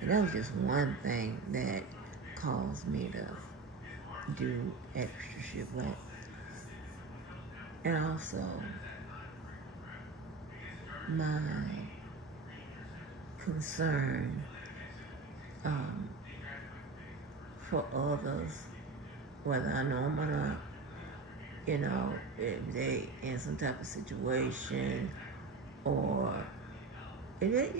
And that was just one thing that caused me to do extra shit. And also, my concern for others, whether I know them or not, if they in some type of situation, or if they,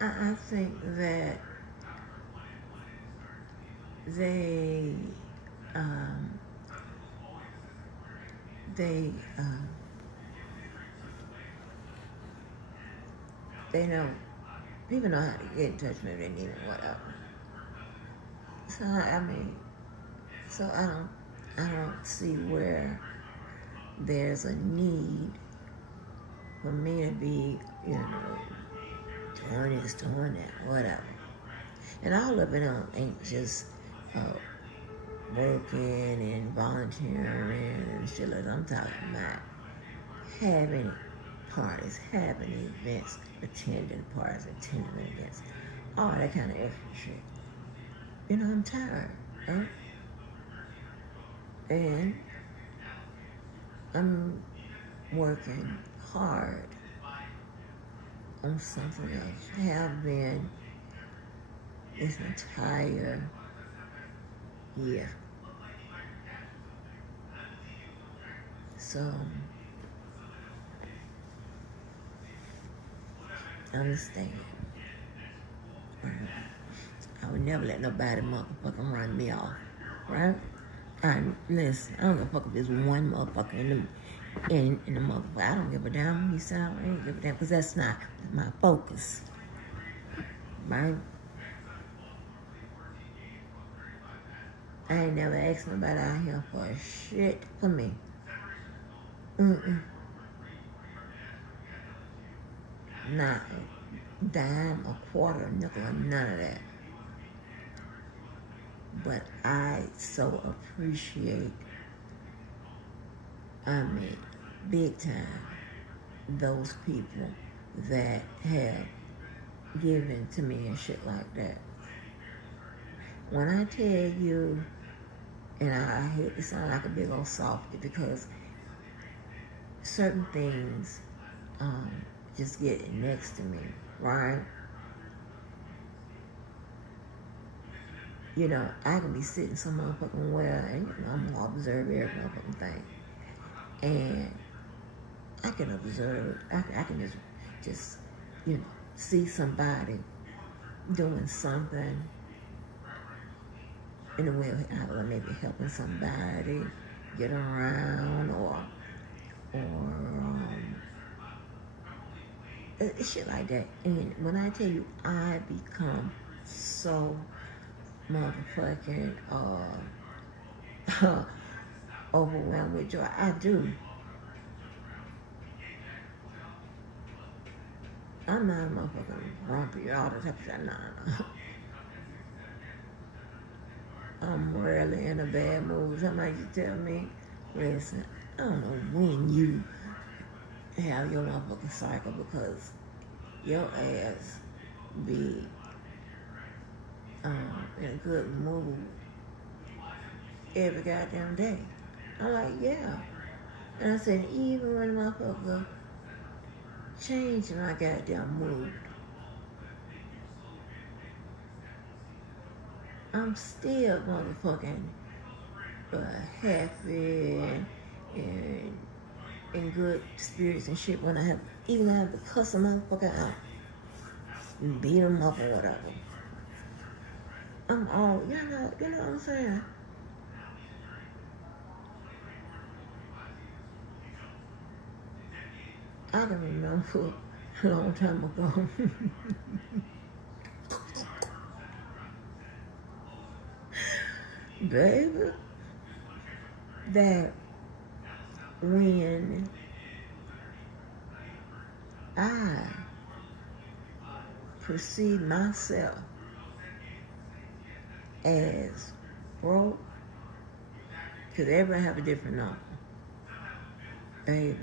I think that they know, people know how to get in touch with me, they need it, whatever. So I don't see where there's a need for me to be, doing this, doing that, whatever. And all of it ain't just working and volunteering and shit like that. I'm talking about having parties, having events, attending parties, attending events, all that kind of extra shit. I'm tired, huh? And I'm working hard on something else. Have been this entire year. So, understand. I would never let nobody motherfucking run me off, right? Listen, I don't give a fuck if there's one motherfucker in the motherfucker. I don't give a damn. You sound, I don't give a damn, because that's not my focus, right? I ain't never asked nobody out here for a shit for me. Not a dime, a quarter, a nickel, or none of that. But I so appreciate, big time, those people that have given to me and shit like that. When I tell you, and I hate to sound like a big old softy, because certain things just get next to me, right? You know, I can be sitting some motherfucking well, and you know, I'm gonna observe every motherfucking thing. And I can observe, I can just, you know, see somebody doing something in the way of maybe helping somebody get around or shit like that. And when I tell you, I become so motherfucking overwhelmed with joy. I do. I'm not a motherfucking grumpy all the time. No. I'm rarely in a bad mood. Somebody just tell me, listen, I don't know when you have your motherfucking cycle, because your ass be in a good mood every goddamn day. I'm like, yeah. And I said, even when motherfucker change my goddamn mood, I'm still motherfucking happy and in good spirits and shit when I have to cuss a motherfucker out and beat them up or whatever. I'm all, you know what I'm saying? I can remember a long time ago. Baby, that when I perceive myself as broke, because everybody have a different number, baby,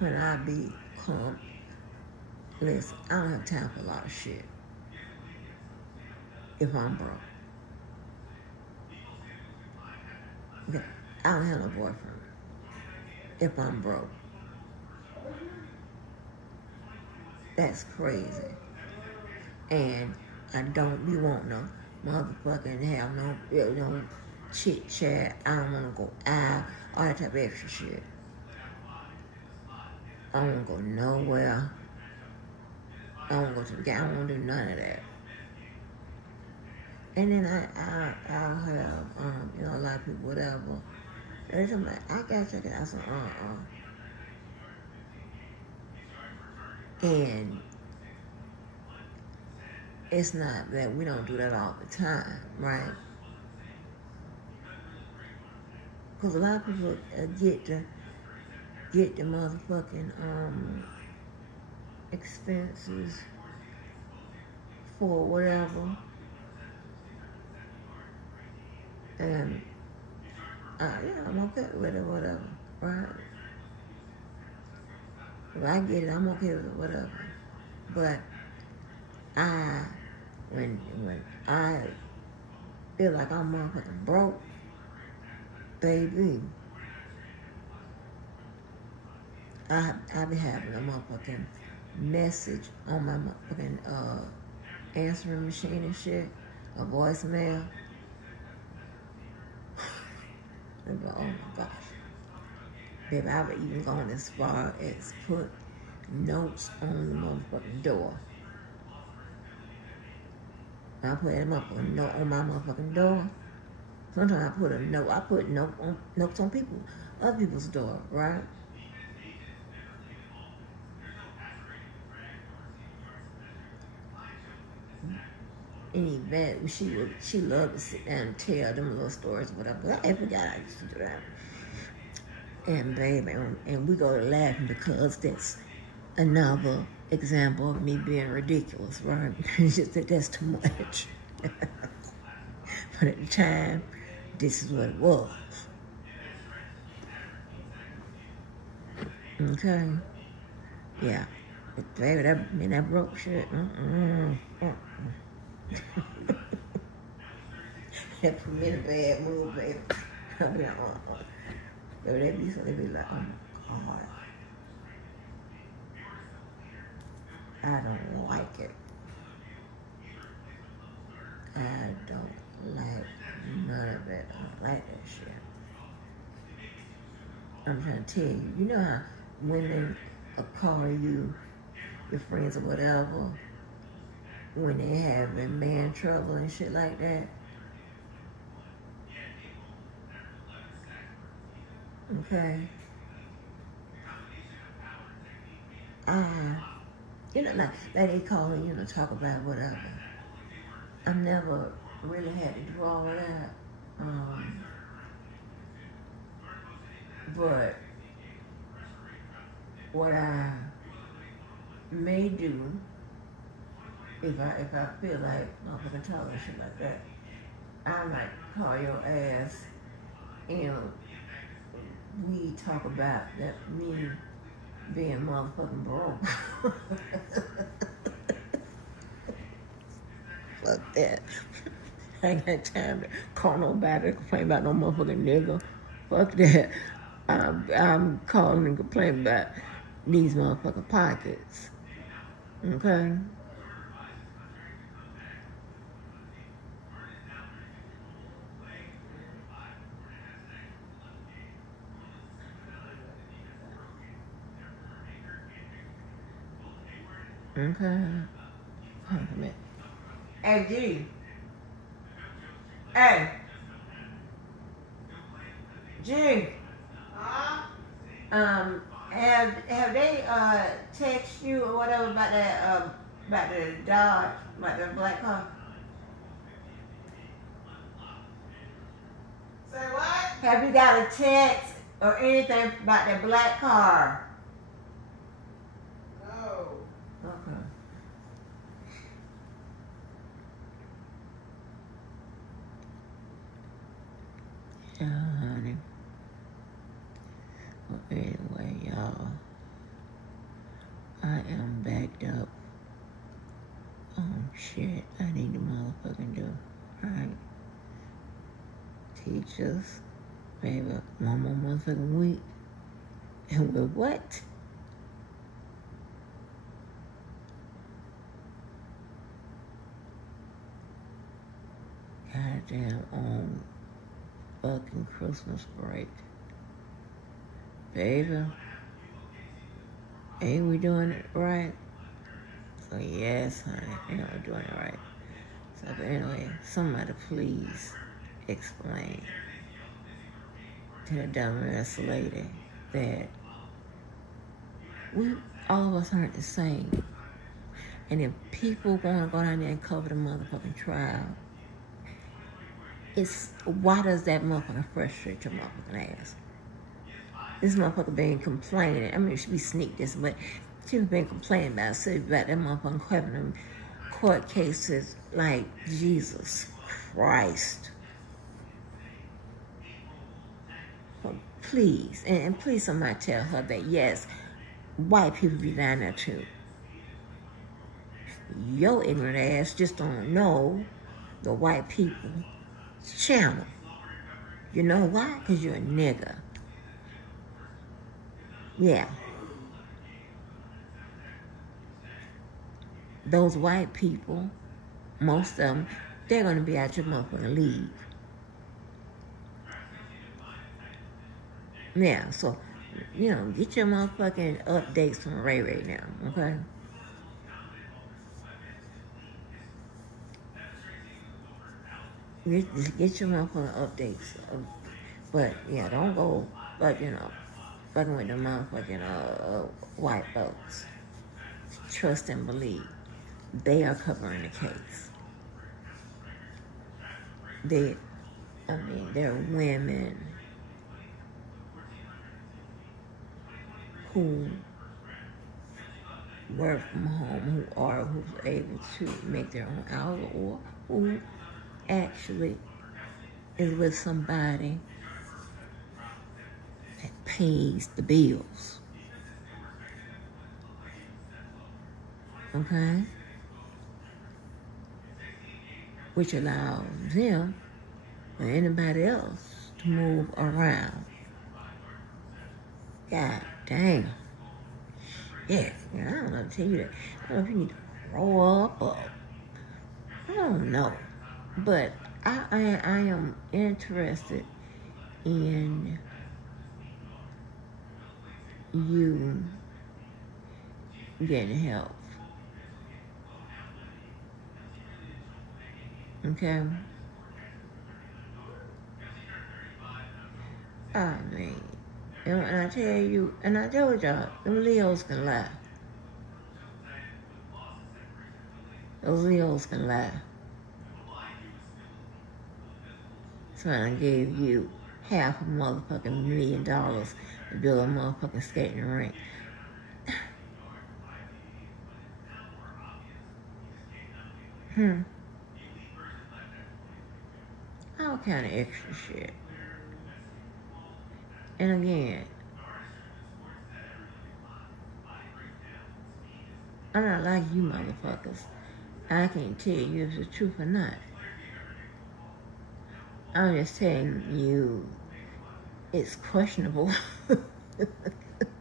when I become, listen, I don't have time for a lot of shit if I'm broke. Okay, I don't have no boyfriend if I'm broke. That's crazy. And I don't be wanting no motherfucking have no chit chat. I don't want to go out, all that type of extra shit. I don't want to go nowhere. I don't want to go to the game. I don't want to do none of that. And then I'll have, a lot of people, whatever. Every time I gotta check it out, so And it's not that we don't do that all the time, right? Because a lot of people get the motherfucking expenses for whatever. And I'm okay with it, whatever, right? If I get it, I'm okay with it, whatever. But when I feel like I'm motherfucking broke, baby, I be having a motherfucking message on my fucking answering machine and shit, a voicemail. And go, oh my gosh. Baby, I've even gone as far as put notes on the motherfucking door. I put a motherfucking note on my motherfucking door. Sometimes I put a note. I put notes on other people's door, right? In event, she loved to sit down and tell them little stories, whatever. I forgot I used to do that. And baby, and we go to laughing because that's another example of me being ridiculous, right? It's just that that's too much. But at the time, this is what it was. Okay? Yeah. But baby, that broke shit. That put me in a bad mood, baby. I'll be like, Baby, they be like, oh my God. I don't like it. I don't like none of it. I don't like that shit. I'm trying to tell you, you know how women call you, your friends or whatever, when they having man trouble and shit like that? Okay. You know, like they call and, you know, talk about whatever. I've never really had to do all of that. But what I may do, if I feel like motherfucking talking and shit like that, I might call your ass and we talk about that me being motherfucking broke. Fuck that. I ain't got time to call nobody to complain about no motherfucking nigga. Fuck that. I'm calling and complaining about these motherfucking pockets. Okay? Okay. Hold on a minute. Hey, G. Hey. G. Have they text you or whatever about that about the Dodge, about the black car? Say what? Have you got a text or anything about that black car? No. Okay. Yeah, honey. Well, anyway, y'all, I am backed up on shit I need to motherfucking do, right? Teachers, baby, one more motherfucking week, and we're what? Goddamn on fucking Christmas break. Baby, ain't we doing it right? So yes, honey, ain't we doing it right? So but anyway, somebody please explain to the dumbass lady that we all of us aren't the same. And if people wanna go down there and cover the motherfucking trial, why does that motherfucker frustrate your motherfucking ass? This motherfucker been complaining. I mean, it should be sneak this, but she's been complaining about that motherfucker having them court cases like Jesus Christ. So please, and please somebody tell her that yes, white people be down there too. Your ignorant ass just don't know the white people's channel. You know why? Because you're a nigga. Yeah. those white people, most of them, they're going to be out your motherfucking league. Yeah, so, get your motherfucking updates from Ray Ray now, okay? Get your motherfucking updates. But, yeah, don't go, fucking with the motherfucking white folks. Trust and believe. They are covering the case. They're women who work from home, who's able to make their own hours, or who actually is with somebody that pays the bills. Okay? Which allows them or anybody else to move around. God damn. Yeah, I don't know to tell you that. I don't know if you need to grow up or I don't know. But I am interested in you getting help. Okay? I mean, and I tell you, and I told y'all, them Leos can lie. Those Leos can lie. So I gave you half a motherfucking $1 million to build a motherfucking skating rink. All kind of extra shit. And again, I'm not like you motherfuckers. I can't tell you if it's the truth or not. I'm just telling you it's questionable.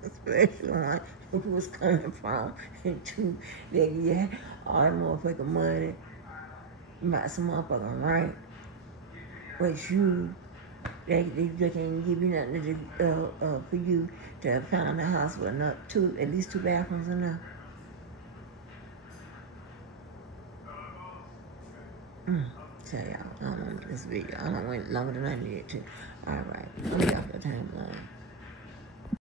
Especially on who was coming from and to that yeah, all that motherfucking money about some motherfucking right. But they can't give you nothing for you to find a house with at least 2 bathrooms enough. Tell y'all, I don't want this video. I don't went longer than I needed to. All right, let me off your timeline.